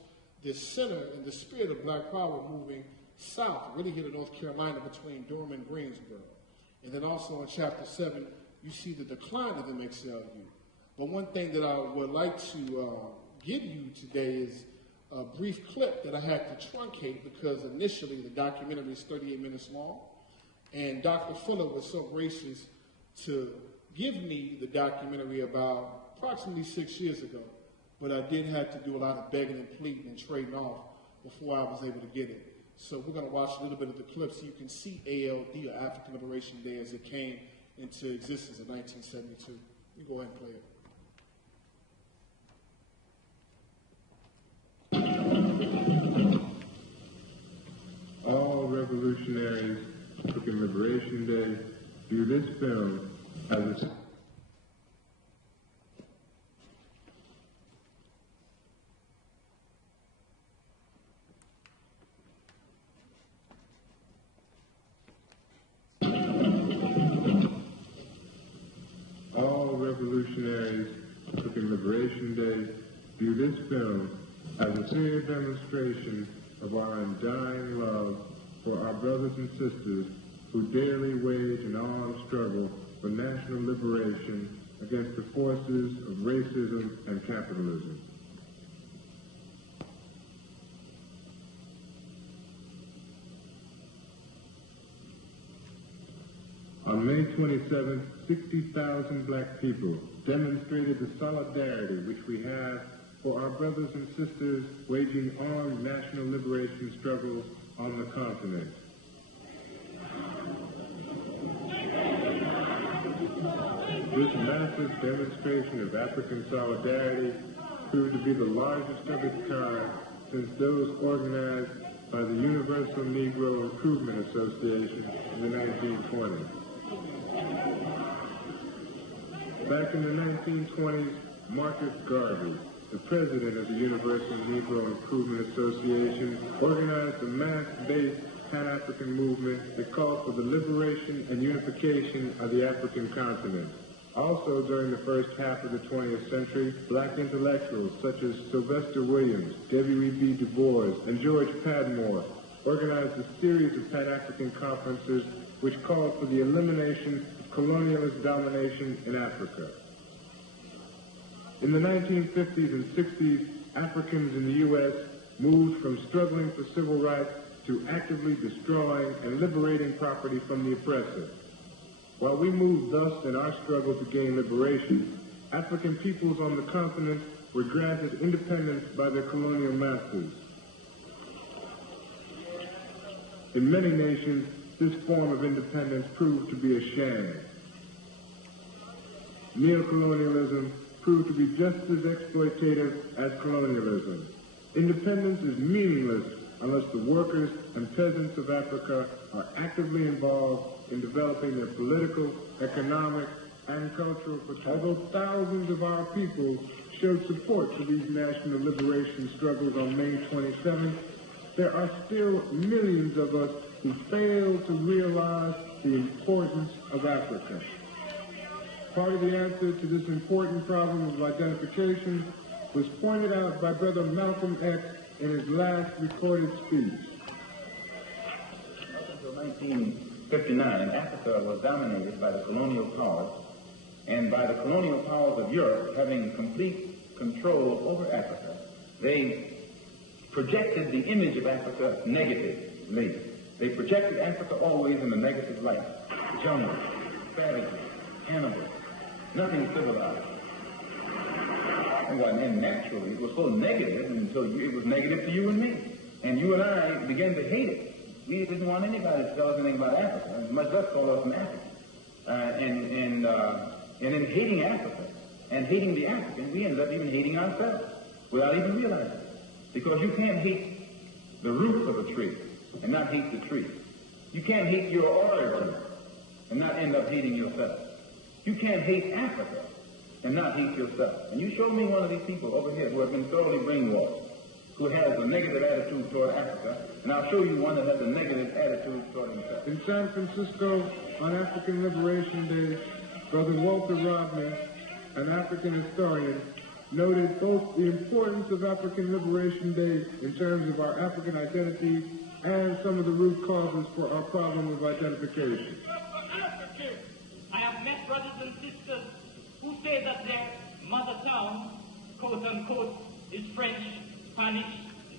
the center and the spirit of Black Power moving south, really here to North Carolina between Durham and Greensboro. And then also in Chapter 7, you see the decline of MXLU. But one thing that I would like to give you today is a brief clip that I had to truncate because initially the documentary is 38 minutes long. And Dr. Fuller was so gracious to give me the documentary about approximately 6 years ago. But I did have to do a lot of begging and pleading and trading off before I was able to get it. So we're going to watch a little bit of the clip so you can see ALD, or African Liberation Day, as it came into existence in 1972. You go ahead and play it. All revolutionaries African Liberation Day view this film as a revolutionaries African Liberation Day view this film as a clear demonstration of our undying love for our brothers and sisters who daily wage an armed struggle for national liberation against the forces of racism and capitalism. On May 27th, 60,000 black people demonstrated the solidarity which we have for our brothers and sisters waging armed national liberation struggles on the continent. This massive demonstration of African solidarity proved to be the largest of its kind since those organized by the Universal Negro Improvement Association in the 1920s. Back in the 1920s, Marcus Garvey, the president of the Universal Negro Improvement Association, organized a mass-based Pan-African movement that called for the liberation and unification of the African continent. Also, during the first half of the 20th century, black intellectuals such as Sylvester Williams, W.E.B. Du Bois, and George Padmore organized a series of Pan-African conferences which called for the elimination of colonialist domination in Africa. In the 1950s and 60s, Africans in the U.S. moved from struggling for civil rights to actively destroying and liberating property from the oppressor. While we moved thus in our struggle to gain liberation, African peoples on the continent were granted independence by their colonial masters. In many nations, this form of independence proved to be a sham. Neocolonialism proved to be just as exploitative as colonialism. Independence is meaningless unless the workers and peasants of Africa are actively involved in developing their political, economic, and cultural potential. Although thousands of our people showed support for these national liberation struggles on May 27th, there are still millions of us who fail to realize the importance of Africa. Part of the answer to this important problem of identification was pointed out by Brother Malcolm X in his last recorded speech. Until 1959, Africa was dominated by the colonial powers, and by the colonial powers of Europe having complete control over Africa, they projected the image of Africa negatively. They projected Africa always in a negative light. Jungle, savagery, cannibal, nothing civilized. And naturally, it was so negative until it was negative to you and me. And you and I began to hate it. We didn't want anybody to tell us anything about Africa, much less call us an African. And in hating Africa and hating the African, we end up even hating ourselves without even realizing it. Because you can't hate the roots of a tree and not hate the tree. You can't hate your origin and not end up hating yourself. You can't hate Africa and not hate yourself. And you show me one of these people over here who have been thoroughly brainwashed, who has a negative attitude toward Africa, and I'll show you one that has a negative attitude toward himself. In San Francisco, on African Liberation Day, Brother Walter Rodney, an African historian, noted both the importance of African Liberation Day in terms of our African identity and some of the root causes for our problem of identification. I have met brothers and sisters who say that their mother tongue, quote unquote, is French, Spanish,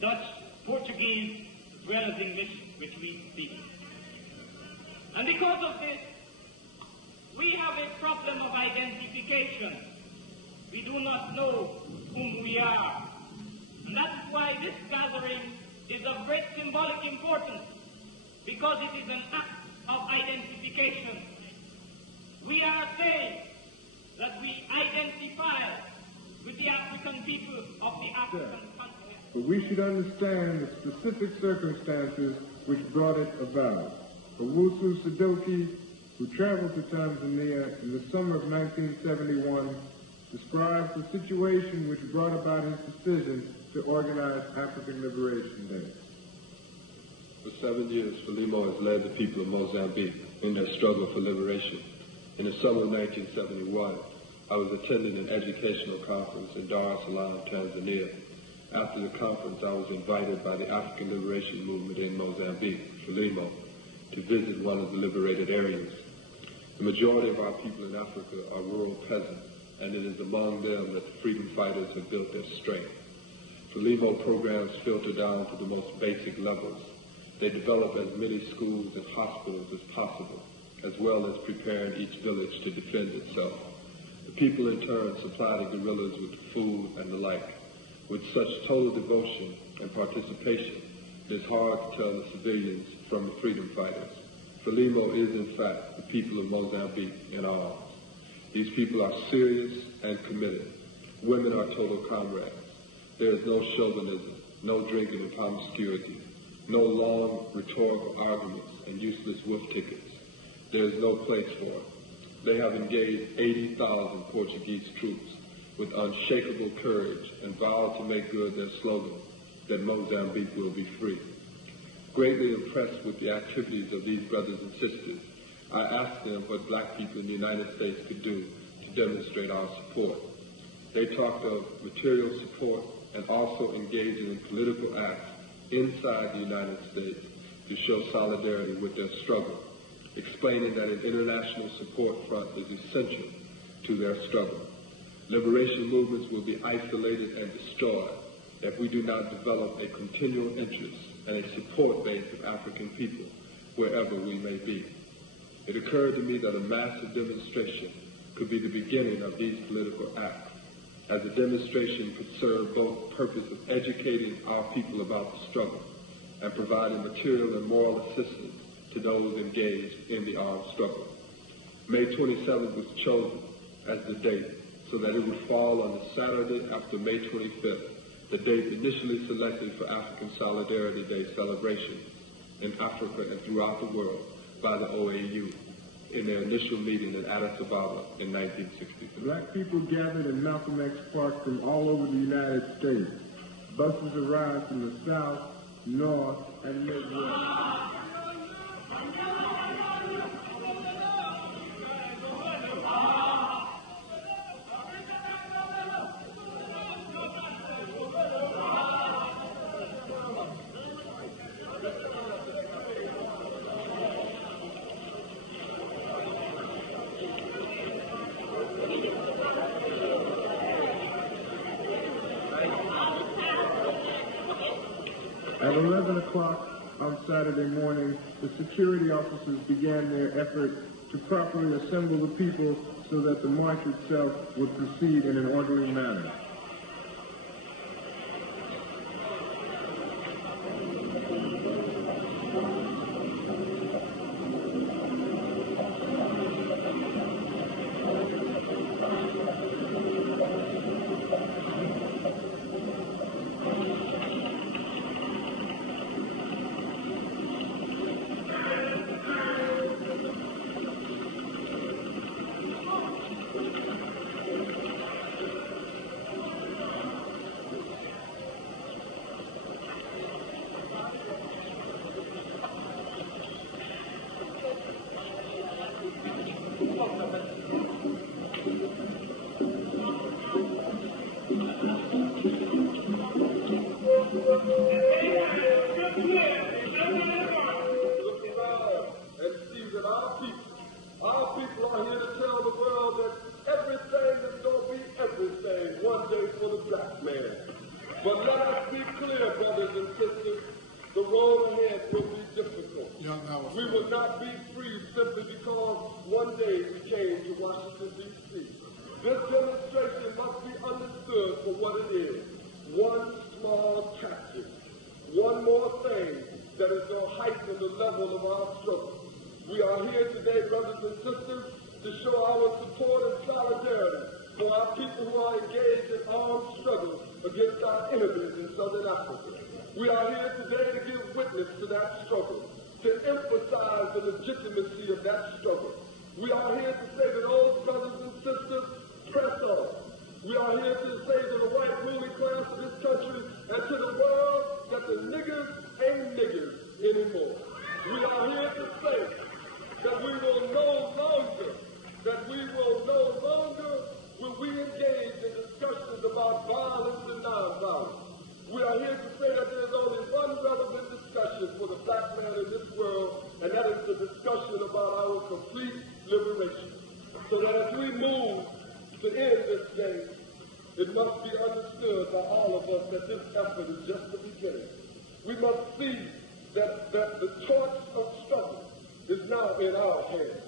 Dutch, Portuguese, as well as English, which we speak. And because of this, we have a problem of identification. We do not know whom we are. And that's why this gathering is of great symbolic importance, because it is an act of identification. We are saying that we identify with the African people of the African continent. But we should understand the specific circumstances which brought it about. Owusu Sadoki, who traveled to Tanzania in the summer of 1971, describes the situation which brought about his decision to organize African Liberation Day. For 7 years, Frelimo has led the people of Mozambique in their struggle for liberation. In the summer of 1971, I was attending an educational conference in Dar es Salaam, Tanzania. After the conference, I was invited by the African Liberation Movement in Mozambique, Frelimo, to visit one of the liberated areas. The majority of our people in Africa are rural peasants, and it is among them that the freedom fighters have built their strength. Frelimo programs filter down to the most basic levels. They develop as many schools and hospitals as possible, as well as preparing each village to defend itself. The people in turn supply the guerrillas with food and the like. With such total devotion and participation, it is hard to tell the civilians from the freedom fighters. Frelimo is in fact the people of Mozambique in arms. These people are serious and committed. Women are total comrades. There is no chauvinism, no drinking and promiscuity, no long rhetorical arguments and useless wolf tickets. There is no place for it. They have engaged 80,000 Portuguese troops with unshakable courage and vowed to make good their slogan that Mozambique will be free. Greatly impressed with the activities of these brothers and sisters, I asked them what black people in the United States could do to demonstrate our support. They talked of material support and also engaging in political acts inside the United States to show solidarity with their struggle, explaining that an international support front is essential to their struggle. Liberation movements will be isolated and destroyed if we do not develop a continual interest and a support base of African people wherever we may be. it occurred to me that a massive demonstration could be the beginning of these political acts, as a demonstration could serve both the purpose of educating our people about the struggle and providing material and moral assistance to those engaged in the armed struggle. May 27th was chosen as the date so that it would fall on the Saturday after May 25th, the date initially selected for African Solidarity Day celebration in Africa and throughout the world by the OAU in their initial meeting in Addis Ababa in 1963. Black people gathered in Malcolm X Park from all over the United States. Buses arrived from the South, North, and Midwest. At 11 o'clock on Saturday morning, the security officers began their effort to properly assemble the people so that the march itself would proceed in an orderly manner. Our people are here to tell the world that everything is going to be everything one day for the black man. But let us be clear, brothers and sisters, the road ahead will be difficult. We will not be free simply because one day we came to Washington, D.C. This demonstration must be understood for what it is. One small chapter. One more thing that is going to heighten the level of our struggle. We are here today, brothers and sisters, to show our support and solidarity for our people who are engaged in armed struggle against our enemies in Southern Africa. We are here today to give witness to that struggle, to emphasize the legitimacy of that struggle. We are here to say to those brothers and sisters, press on. We are here to say to the white ruling class of this country and to the world that the niggers ain't niggers anymore. We are here to say that we will no longer will we engage in discussions about violence and nonviolence. We are here to say that there is only one relevant discussion for the black man in this world, and that is the discussion about our complete liberation. So that as we move to end this day, it must be understood by all of us that this effort is just the beginning. We must see that the torch of struggle is now in our hands.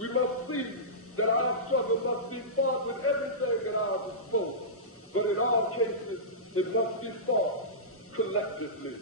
We must see that our struggle must be fought with everything at our disposal. But in all cases, it must be fought collectively.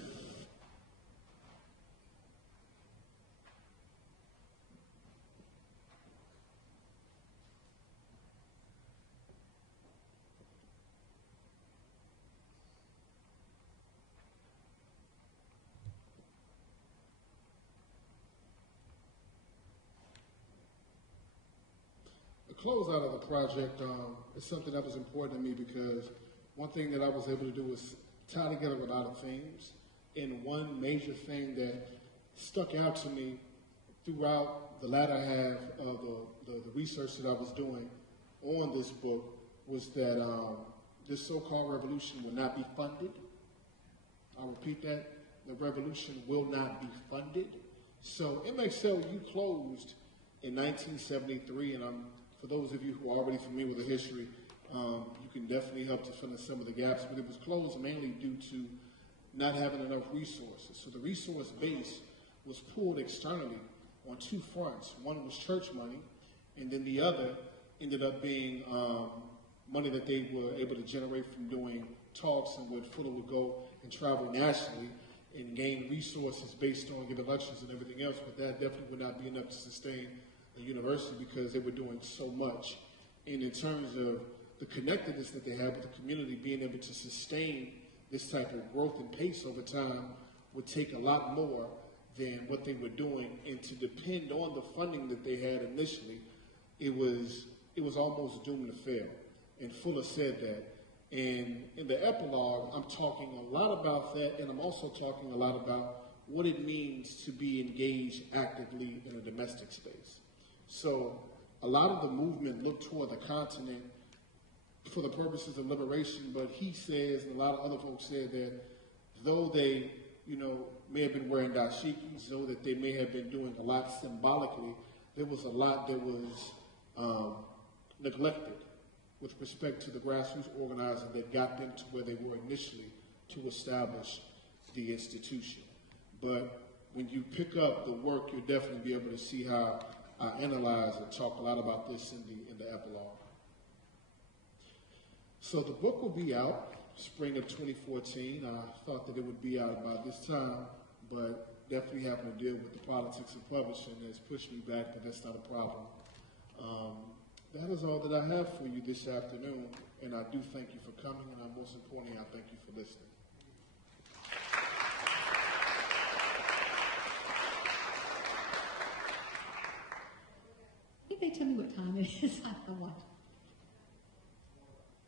Closeout of the project is something that was important to me because one thing that I was able to do was tie together a lot of themes. And one major thing that stuck out to me throughout the latter half of the research that I was doing on this book was that this so-called revolution will not be funded. I'll repeat that. The revolution will not be funded. So MXLU closed in 1973, and for those of you who are already familiar with the history, you can definitely help to fill in some of the gaps, but it was closed mainly due to not having enough resources. So the resource base was pulled externally on two fronts. One was church money, and then the other ended up being money that they were able to generate from doing talks, and where Fuller would go and travel nationally and gain resources based on give elections and everything else, but that definitely would not be enough to sustain a university because they were doing so much. And in terms of the connectedness that they had with the community, being able to sustain this type of growth and pace over time would take a lot more than what they were doing. And to depend on the funding that they had initially, it was almost doomed to fail. And Fuller said that. And in the epilogue, I'm talking a lot about that, and I'm also talking a lot about what it means to be engaged actively in a domestic space. So a lot of the movement looked toward the continent for the purposes of liberation, but he says, and a lot of other folks said that though they, may have been wearing dashikis, though that they may have been doing a lot symbolically, there was a lot that was neglected with respect to the grassroots organizing that got them to where they were initially to establish the institution. But when you pick up the work, you'll definitely be able to see how I analyze and talk a lot about this in the epilogue. So the book will be out spring of 2014. I thought that it would be out by this time, but definitely having to deal with the politics of publishing has pushed me back, but that's not a problem. That is all that I have for you this afternoon, and I do thank you for coming, and most importantly, I thank you for listening. Can they tell me what time it is? I want.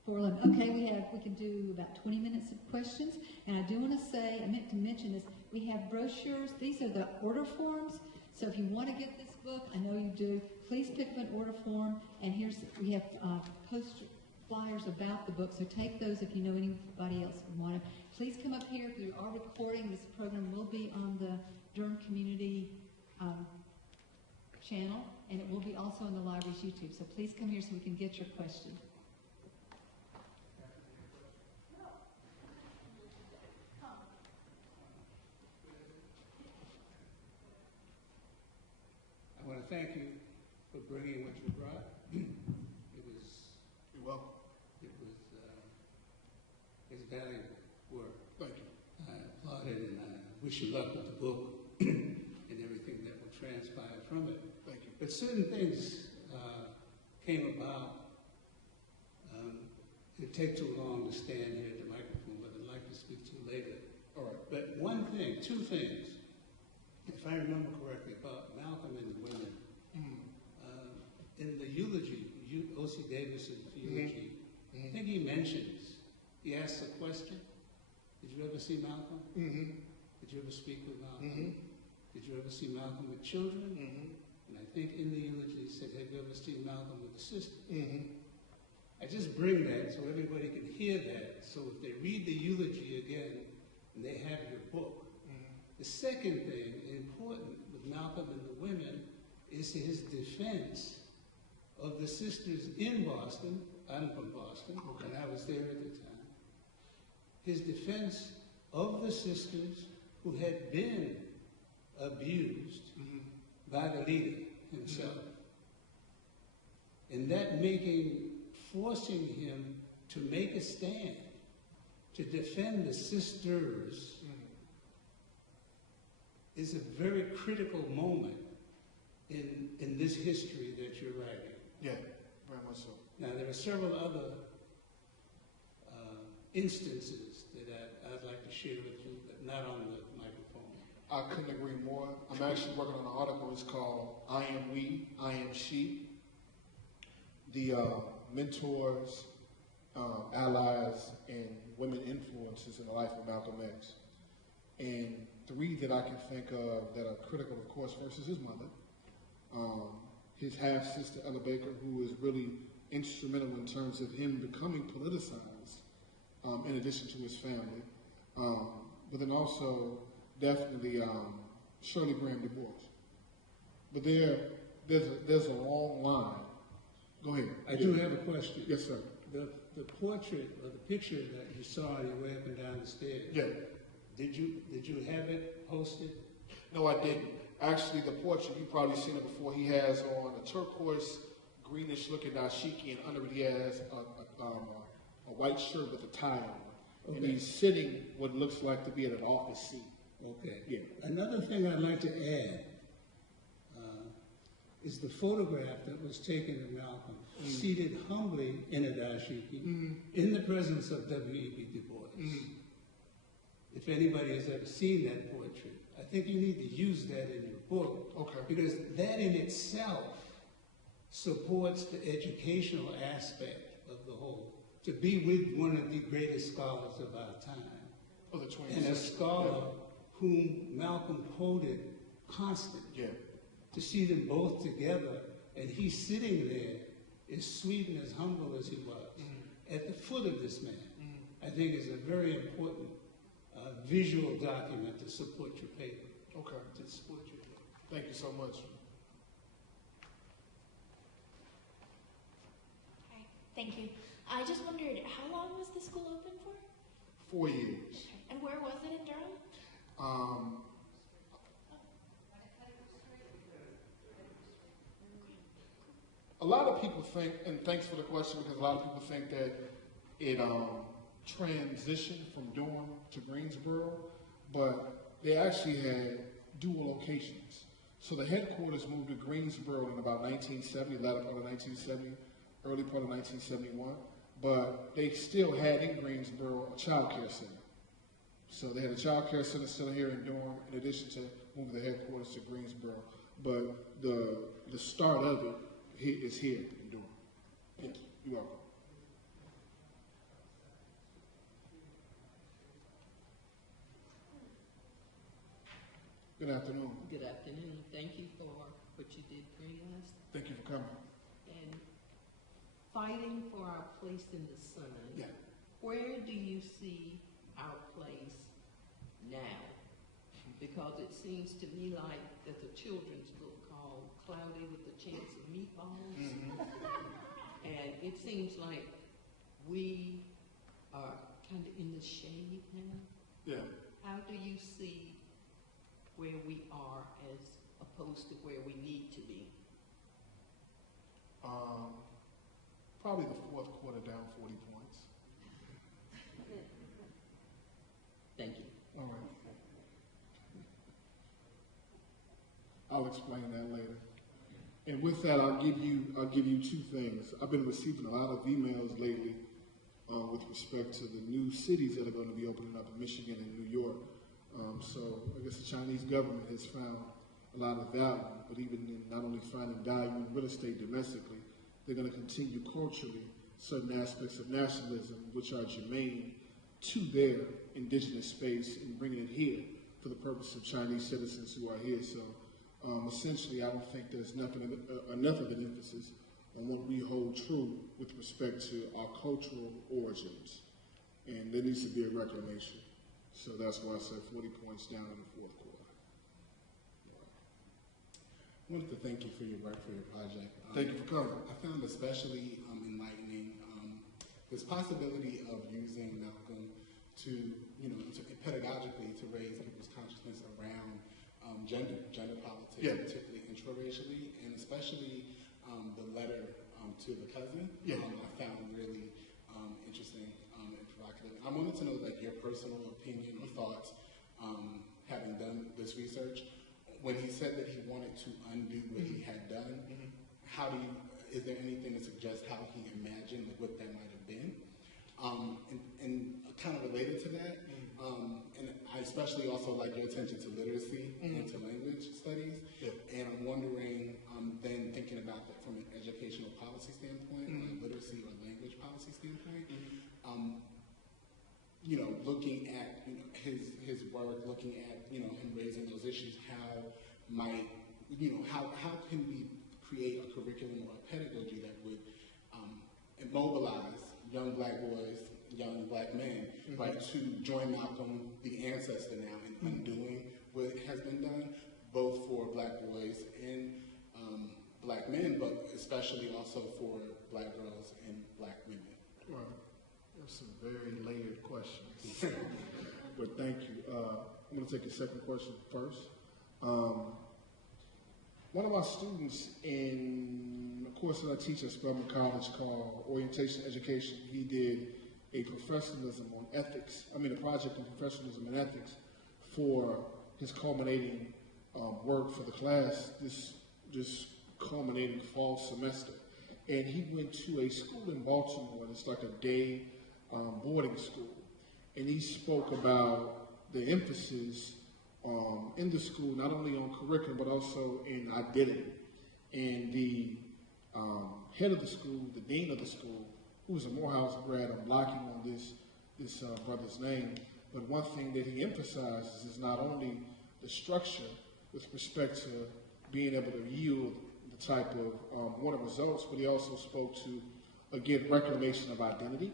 4:11. Okay, we can do about 20 minutes of questions, and I do want to say, I meant to mention this, we have brochures. These are the order forms, so if you want to get this book, I know you do, please pick up an order form, and we have poster flyers about the book, so take those if you know anybody else would want it. Please come up here. If you are recording, this program will be on the Durham Community channel, and it will be also on the library's YouTube, so please come here so we can get your question. I want to thank you for bringing what you brought. You're welcome. It's valuable work. Thank you. I applaud it, and I wish you luck with the book and everything that will transpire from it. Thank you. But certain things came about. It'd take too long to stand here at the microphone, but I'd like to speak to you later. All right. But two things, if I remember correctly, about Malcolm and the women. In the eulogy, O.C. Davison's eulogy, I think he mentions, he asks a question. Did you ever see Malcolm? Did you ever speak with Malcolm? Did you ever see Malcolm with children? And I think in the eulogy he said, have you ever seen Malcolm with a sister? I just bring that so everybody can hear that. So if they read the eulogy again and they have your book. The second thing, important with Malcolm and the women, is his defense of the sisters in Boston. I'm from Boston, and I was there at the time. His defense of the sisters who had been abused by the leader himself. And that forcing him to make a stand, to defend the sisters, is a very critical moment in this history that you're writing. Yeah, very much so. Now, there are several other instances that I'd like to share with you, but not on the microphone. I couldn't agree more. I'm actually working on an article. It's called I Am We, I Am She. The mentors, allies, and women influences in the life of Malcolm X. And three that I can think of that are critical, of course, first is his mother. His half-sister, Ella Baker, who is really instrumental in terms of him becoming politicized, in addition to his family. But then also, definitely, Shirley Graham Du Bois. But there's a long line. Go ahead. I do have a question. Yes, sir. The portrait or the picture that you saw on your way up and down the stairs. Yeah. Did you have it posted? No, I didn't. Actually, the portrait, you've probably seen it before, he has on a turquoise, greenish looking dashiki, and under it he has a white shirt with a tie on. Okay. And he's sitting what looks like to be at an office seat. Okay. Yeah. Another thing I'd like to add is the photograph that was taken of Malcolm, seated humbly in a dashiki, in the presence of W.E.B. Du Bois. If anybody has ever seen that portrait, I think you need to use that in your book. Okay. Because that in itself supports the educational aspect of the whole. To be with one of the greatest scholars of our time. Oh, the 20th and a scholar whom Malcolm quoted constantly. Yeah. To see them both together, and he's sitting there as sweet and as humble as he was, at the foot of this man, I think is a very important visual document to support your paper. Okay. To support your paper. Thank you so much. Hi, thank you. I just wondered, how long was the school open for? 4 years. Okay. And where was it in Durham? A lot of people think, and thanks for the question, because a lot of people think that it transitioned from Durham to Greensboro, but they actually had dual locations. So the headquarters moved to Greensboro in about 1970, latter part of 1970, early part of 1971, but they still had in Greensboro a child care center. So they had a child care center still here in Durham, in addition to moving the headquarters to Greensboro. But the start of it is here in Durham. Thank you. You're welcome. Good afternoon. Good afternoon. Thank you for what you did bring us. Thank you for coming. And fighting for our place in the sun. Yeah. Where do you see our place now? Because it seems to me like there's a children's book called Cloudy with a Chance of Meatballs. And it seems like we are kind of in the shade now. Yeah. How do you see where we are as opposed to where we need to be? Probably the fourth quarter down 40 points. Thank you. All right. I'll explain that later. And with that, I'll give you two things. I've been receiving a lot of emails lately with respect to the new cities that are going to be opening up in Michigan and New York. So I guess the Chinese government has found a lot of value, but even in not only finding value in real estate domestically, they're going to continue culturally certain aspects of nationalism which are germane to their indigenous space and bringing it here for the purpose of Chinese citizens who are here. So essentially, I don't think there's enough of an emphasis on what we hold true with respect to our cultural origins. And there needs to be a reclamation. So that's why I said 40 points down in the fourth quarter. I wanted to thank you for your work, for your project. Thank you for coming. I found especially enlightening this possibility of using Malcolm to, pedagogically to raise people's consciousness around gender politics, particularly intraracially, and especially the letter to the cousin. I found really interesting and provocative. I wanted to know your personal opinion or thoughts, having done this research. When he said that he wanted to undo what he had done, is there anything to suggest how he imagined what that might have been? And kind of related to that, and I especially also like your attention to literacy and to language studies. And I'm wondering, then thinking about that from an educational policy standpoint, literacy or language policy standpoint, looking at his work, looking at him raising those issues, how can we create a curriculum or a pedagogy that would immobilize young black boys, young black men, right, to join Malcolm, the ancestor now, in undoing what has been done, both for black boys and black men, but especially also for black girls and black women. Well, there's some very layered questions, but thank you. I'm going to take your second question first. One of my students in a course that I teach at Spelman College called Orientation Education, he did a professionalism on ethics, a project on professionalism and ethics for his culminating work for the class this culminating fall semester. And he went to a school in Baltimore, it's like a day boarding school. And he spoke about the emphasis in the school, not only on curriculum, but also in identity. And the head of the school, the dean of the school, who was a Morehouse grad, I'm blocking on this brother's name, but one thing that he emphasizes is not only the structure with respect to being able to yield the type of wanted results, but he also spoke to, again, reclamation of identity.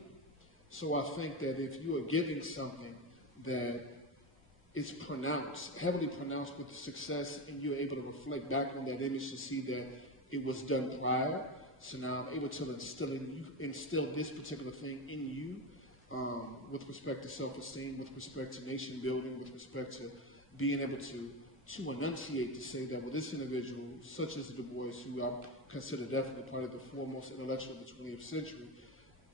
So I think that if you are giving something that is pronounced, heavily pronounced with the success, and you're able to reflect back on that image to see that it was done prior, so now I'm able to instill this particular thing in you with respect to self-esteem, with respect to nation building, with respect to being able to enunciate to say that, well, this individual, such as Du Bois, who I consider definitely part of the foremost intellectual of the 20th century,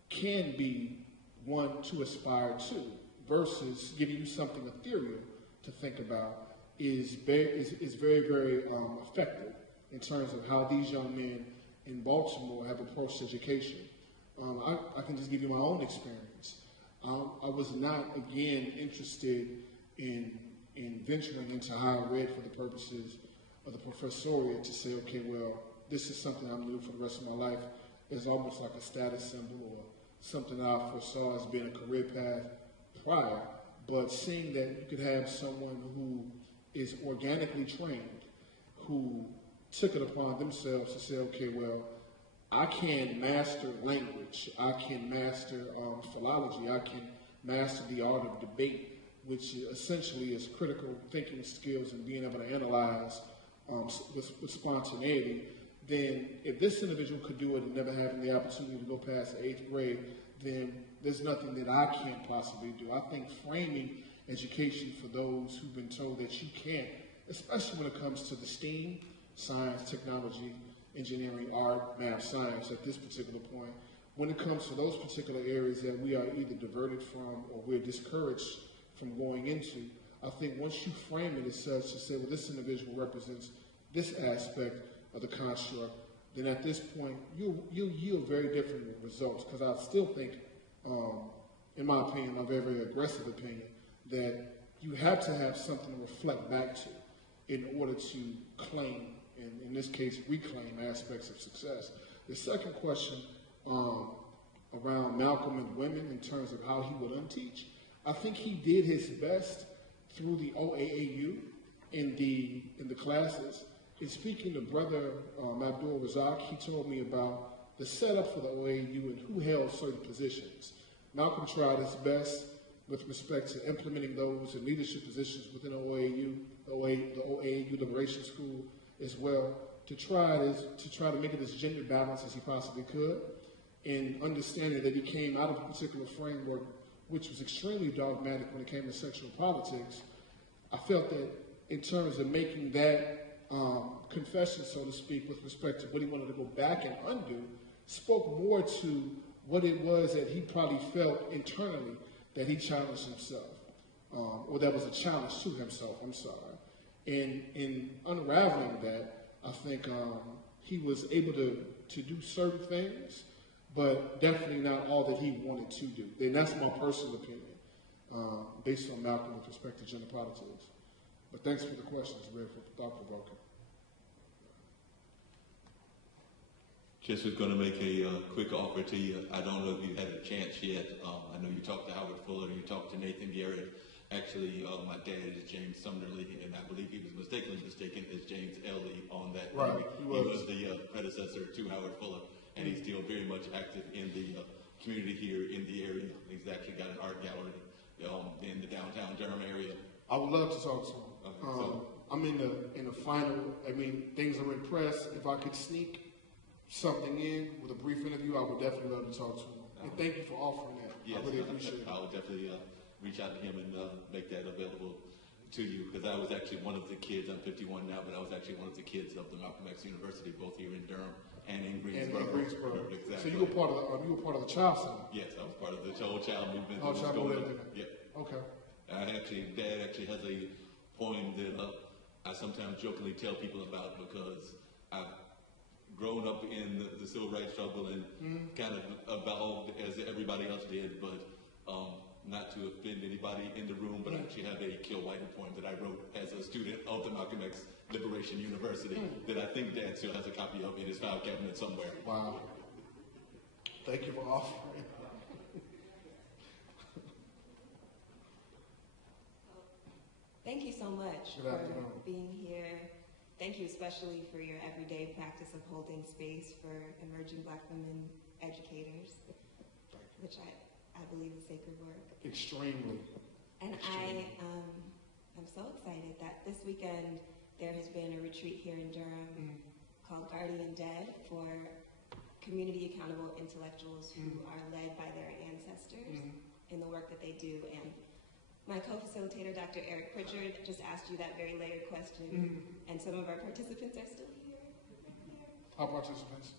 can be one to aspire to, versus giving you something ethereal to think about is very, very effective in terms of how these young men in Baltimore have approached education. I can just give you my own experience. I was not, again, interested in venturing into higher ed for the purposes of the professoriate to say, okay, well, this is something I'm going to do for the rest of my life. It's almost like a status symbol or something I foresaw as being a career path prior. But seeing that you could have someone who is organically trained, who took it upon themselves to say, okay, well, I can master language, I can master philology, I can master the art of debate, which essentially is critical thinking skills and being able to analyze with spontaneity. Then if this individual could do it and never having the opportunity to go past the 8th grade, then there's nothing that I can't possibly do. I think framing education for those who've been told that you can't, especially when it comes to the STEAM, science, technology, engineering, art, math, science at this particular point, when it comes to those particular areas that we are either diverted from or we're discouraged from going into, I think once you frame it as such to say, well, this individual represents this aspect of the construct, then at this point, you'll yield very different results. Because I still think, in my opinion, a very, very aggressive opinion, that you have to have something to reflect back to in order to claim, and in this case, reclaim aspects of success. The second question around Malcolm and women in terms of how he would unteach, I think he did his best through the OAAU in the classes. In speaking to Brother Abdul Razak, he told me about the setup for the OAAU and who held certain positions. Malcolm tried his best with respect to implementing those in leadership positions within OAAU, the OAAU Liberation School as well, to try to make it as gender balanced as he possibly could, and understanding that he came out of a particular framework which was extremely dogmatic when it came to sexual politics. I felt that in terms of making that confession, so to speak, with respect to what he wanted to go back and undo, spoke more to what it was that he probably felt internally that he challenged himself, or that was a challenge to himself, I'm sorry. In unraveling that, I think he was able to do certain things, but definitely not all that he wanted to do. And that's my personal opinion, based on Malcolm with respect to gender politics. But thanks for the questions, very thought-provoking. Just was going to make a quick offer to you. I don't know if you had a chance yet. I know you talked to Howard Fuller and you talked to Nathan Garrett. Actually, my dad is James Sumnerly, and I believe he was mistaken as James Ellie on that. Right, he was the predecessor to Howard Fuller, and he's still very much active in the community here in the area. He's actually got an art gallery in the downtown Durham area. I would love to talk to him. Okay, I'm in the final. I mean, things are in press. If I could sneak something in with a brief interview, I would definitely love to talk to him. And thank you for offering that. Yes, I really appreciate it. I would definitely reach out to him and make that available to you, because I was actually one of the kids. I'm 51 now, but I was actually one of the kids of the Malcolm X University, both here in Durham and in Greensboro. Exactly. So you were part of the Child Center. Yes, I was part of the whole child movement. Oh, child movement. Yeah. Okay. Dad actually has a poem that I sometimes jokingly tell people about, because I've grown up in the civil rights struggle and kind of evolved as everybody else did, but not to offend anybody in the room, but I actually have a Kill Whitey poem that I wrote as a student of the Malcolm X Liberation University that I think Dad still has a copy of in his file cabinet somewhere. Wow. Thank you for offering. Thank you so much for being here. Thank you especially for your everyday practice of holding space for emerging Black women educators, which I believe is sacred work. Extremely. And I'm so excited that this weekend there has been a retreat here in Durham called Guardian Dead for community accountable intellectuals who are led by their ancestors in the work that they do. And my co-facilitator, Dr. Eric Pritchard, just asked you that very layered question, and some of our participants are still here. Our participants.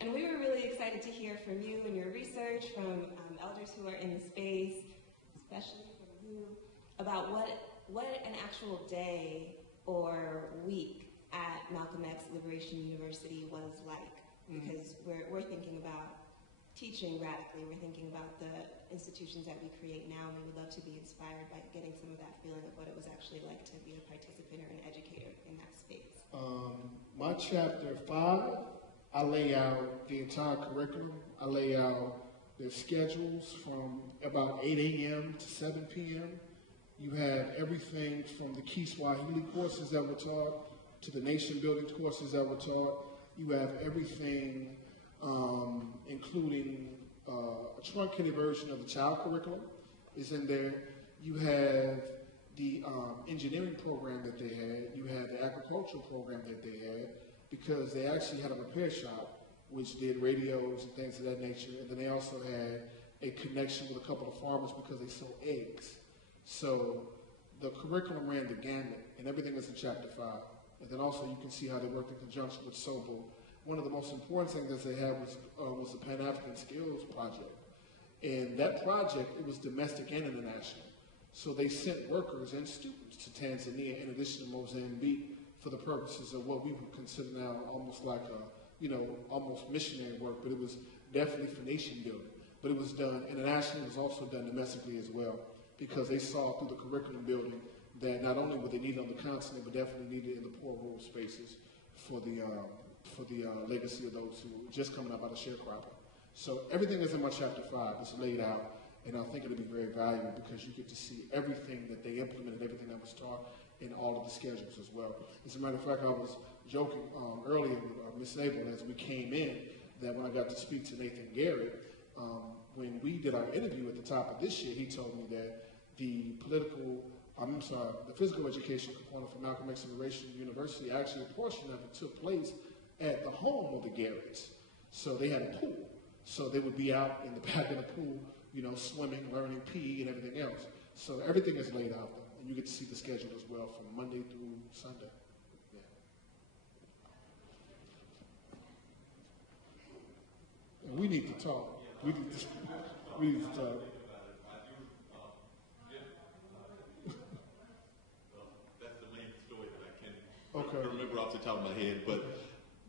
And we were really excited to hear from you and your research, from elders who are in the space, especially from you, about what an actual day or week at Malcolm X Liberation University was like. Because we're thinking about teaching radically. We're thinking about the institutions that we create now, and we would love to be inspired by getting some of that feeling of what it was actually like to be a participant or an educator in that space. My chapter 5, I lay out the entire curriculum. I lay out the schedules from about 8 a.m. to 7 p.m. You have everything from the key Swahili courses that were taught to the nation building courses that were taught. You have everything, including a truncated version of the child curriculum is in there. You have the engineering program that they had. You had the agricultural program that they had, because they actually had a repair shop which did radios and things of that nature. And then they also had a connection with a couple of farmers because they sold eggs. So the curriculum ran the gamut, and everything is in chapter 5. And then also you can see how they worked in conjunction with SOBO. One of the most important things that they had was the Pan-African Skills Project. And that project, it was domestic and international. So they sent workers and students to Tanzania in addition to Mozambique for the purposes of what we would consider now almost like almost missionary work, but it was definitely for nation building. But it was done internationally, it was also done domestically as well, because they saw through the curriculum building that not only would they need it on the continent, but definitely needed it in the poor rural spaces for the legacy of those who were just coming up out of sharecropping. So everything is in my chapter 5. It's laid out, and I think it'll be very valuable because you get to see everything that they implemented, everything that was taught in all of the schedules as well. As a matter of fact, I was joking earlier with Ms. Abel as we came in that when I got to speak to Nathan Garrett, when we did our interview at the top of this year, he told me that the physical education component for Malcolm X Liberation University, actually a portion of it took place at the home of the Garretts. So they had a pool. So they would be out in the back of the pool, swimming, learning PE and everything else. So everything is laid out there, and you get to see the schedule as well from Monday through Sunday. Yeah. And we need to talk. We need to talk. Okay. Remember off the top of my head, but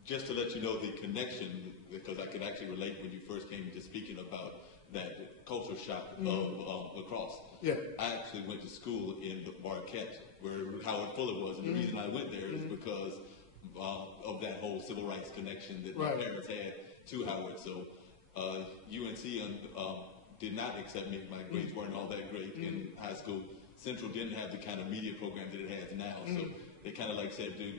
just to let you know the connection, because I can actually relate when you first came to speaking about that culture shock of lacrosse. Yeah. I actually went to school in Marquette, where Howard Fuller was, and the reason I went there is because of that whole civil rights connection that my parents had to Howard. So UNC did not accept me. My grades weren't all that great in high school. Central didn't have the kind of media program that it has now. So they kind of said, dude,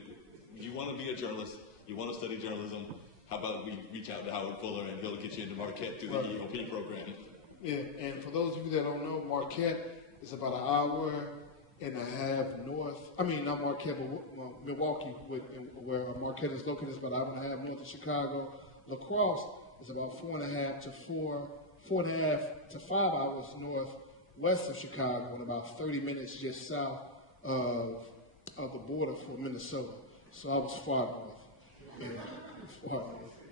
you want to be a journalist, you want to study journalism, how about we reach out to Howard Fuller and he'll get you into Marquette through the EOP program. Yeah, and for those of you that don't know, Marquette is about an hour and a half north. I mean, not Marquette, but Milwaukee, where Marquette is located, is about an hour and a half north of Chicago. Lacrosse is about 4.5 to 5 hours northwest of Chicago, and about 30 minutes just south of the border for Minnesota. So I was far north. Yeah, far north.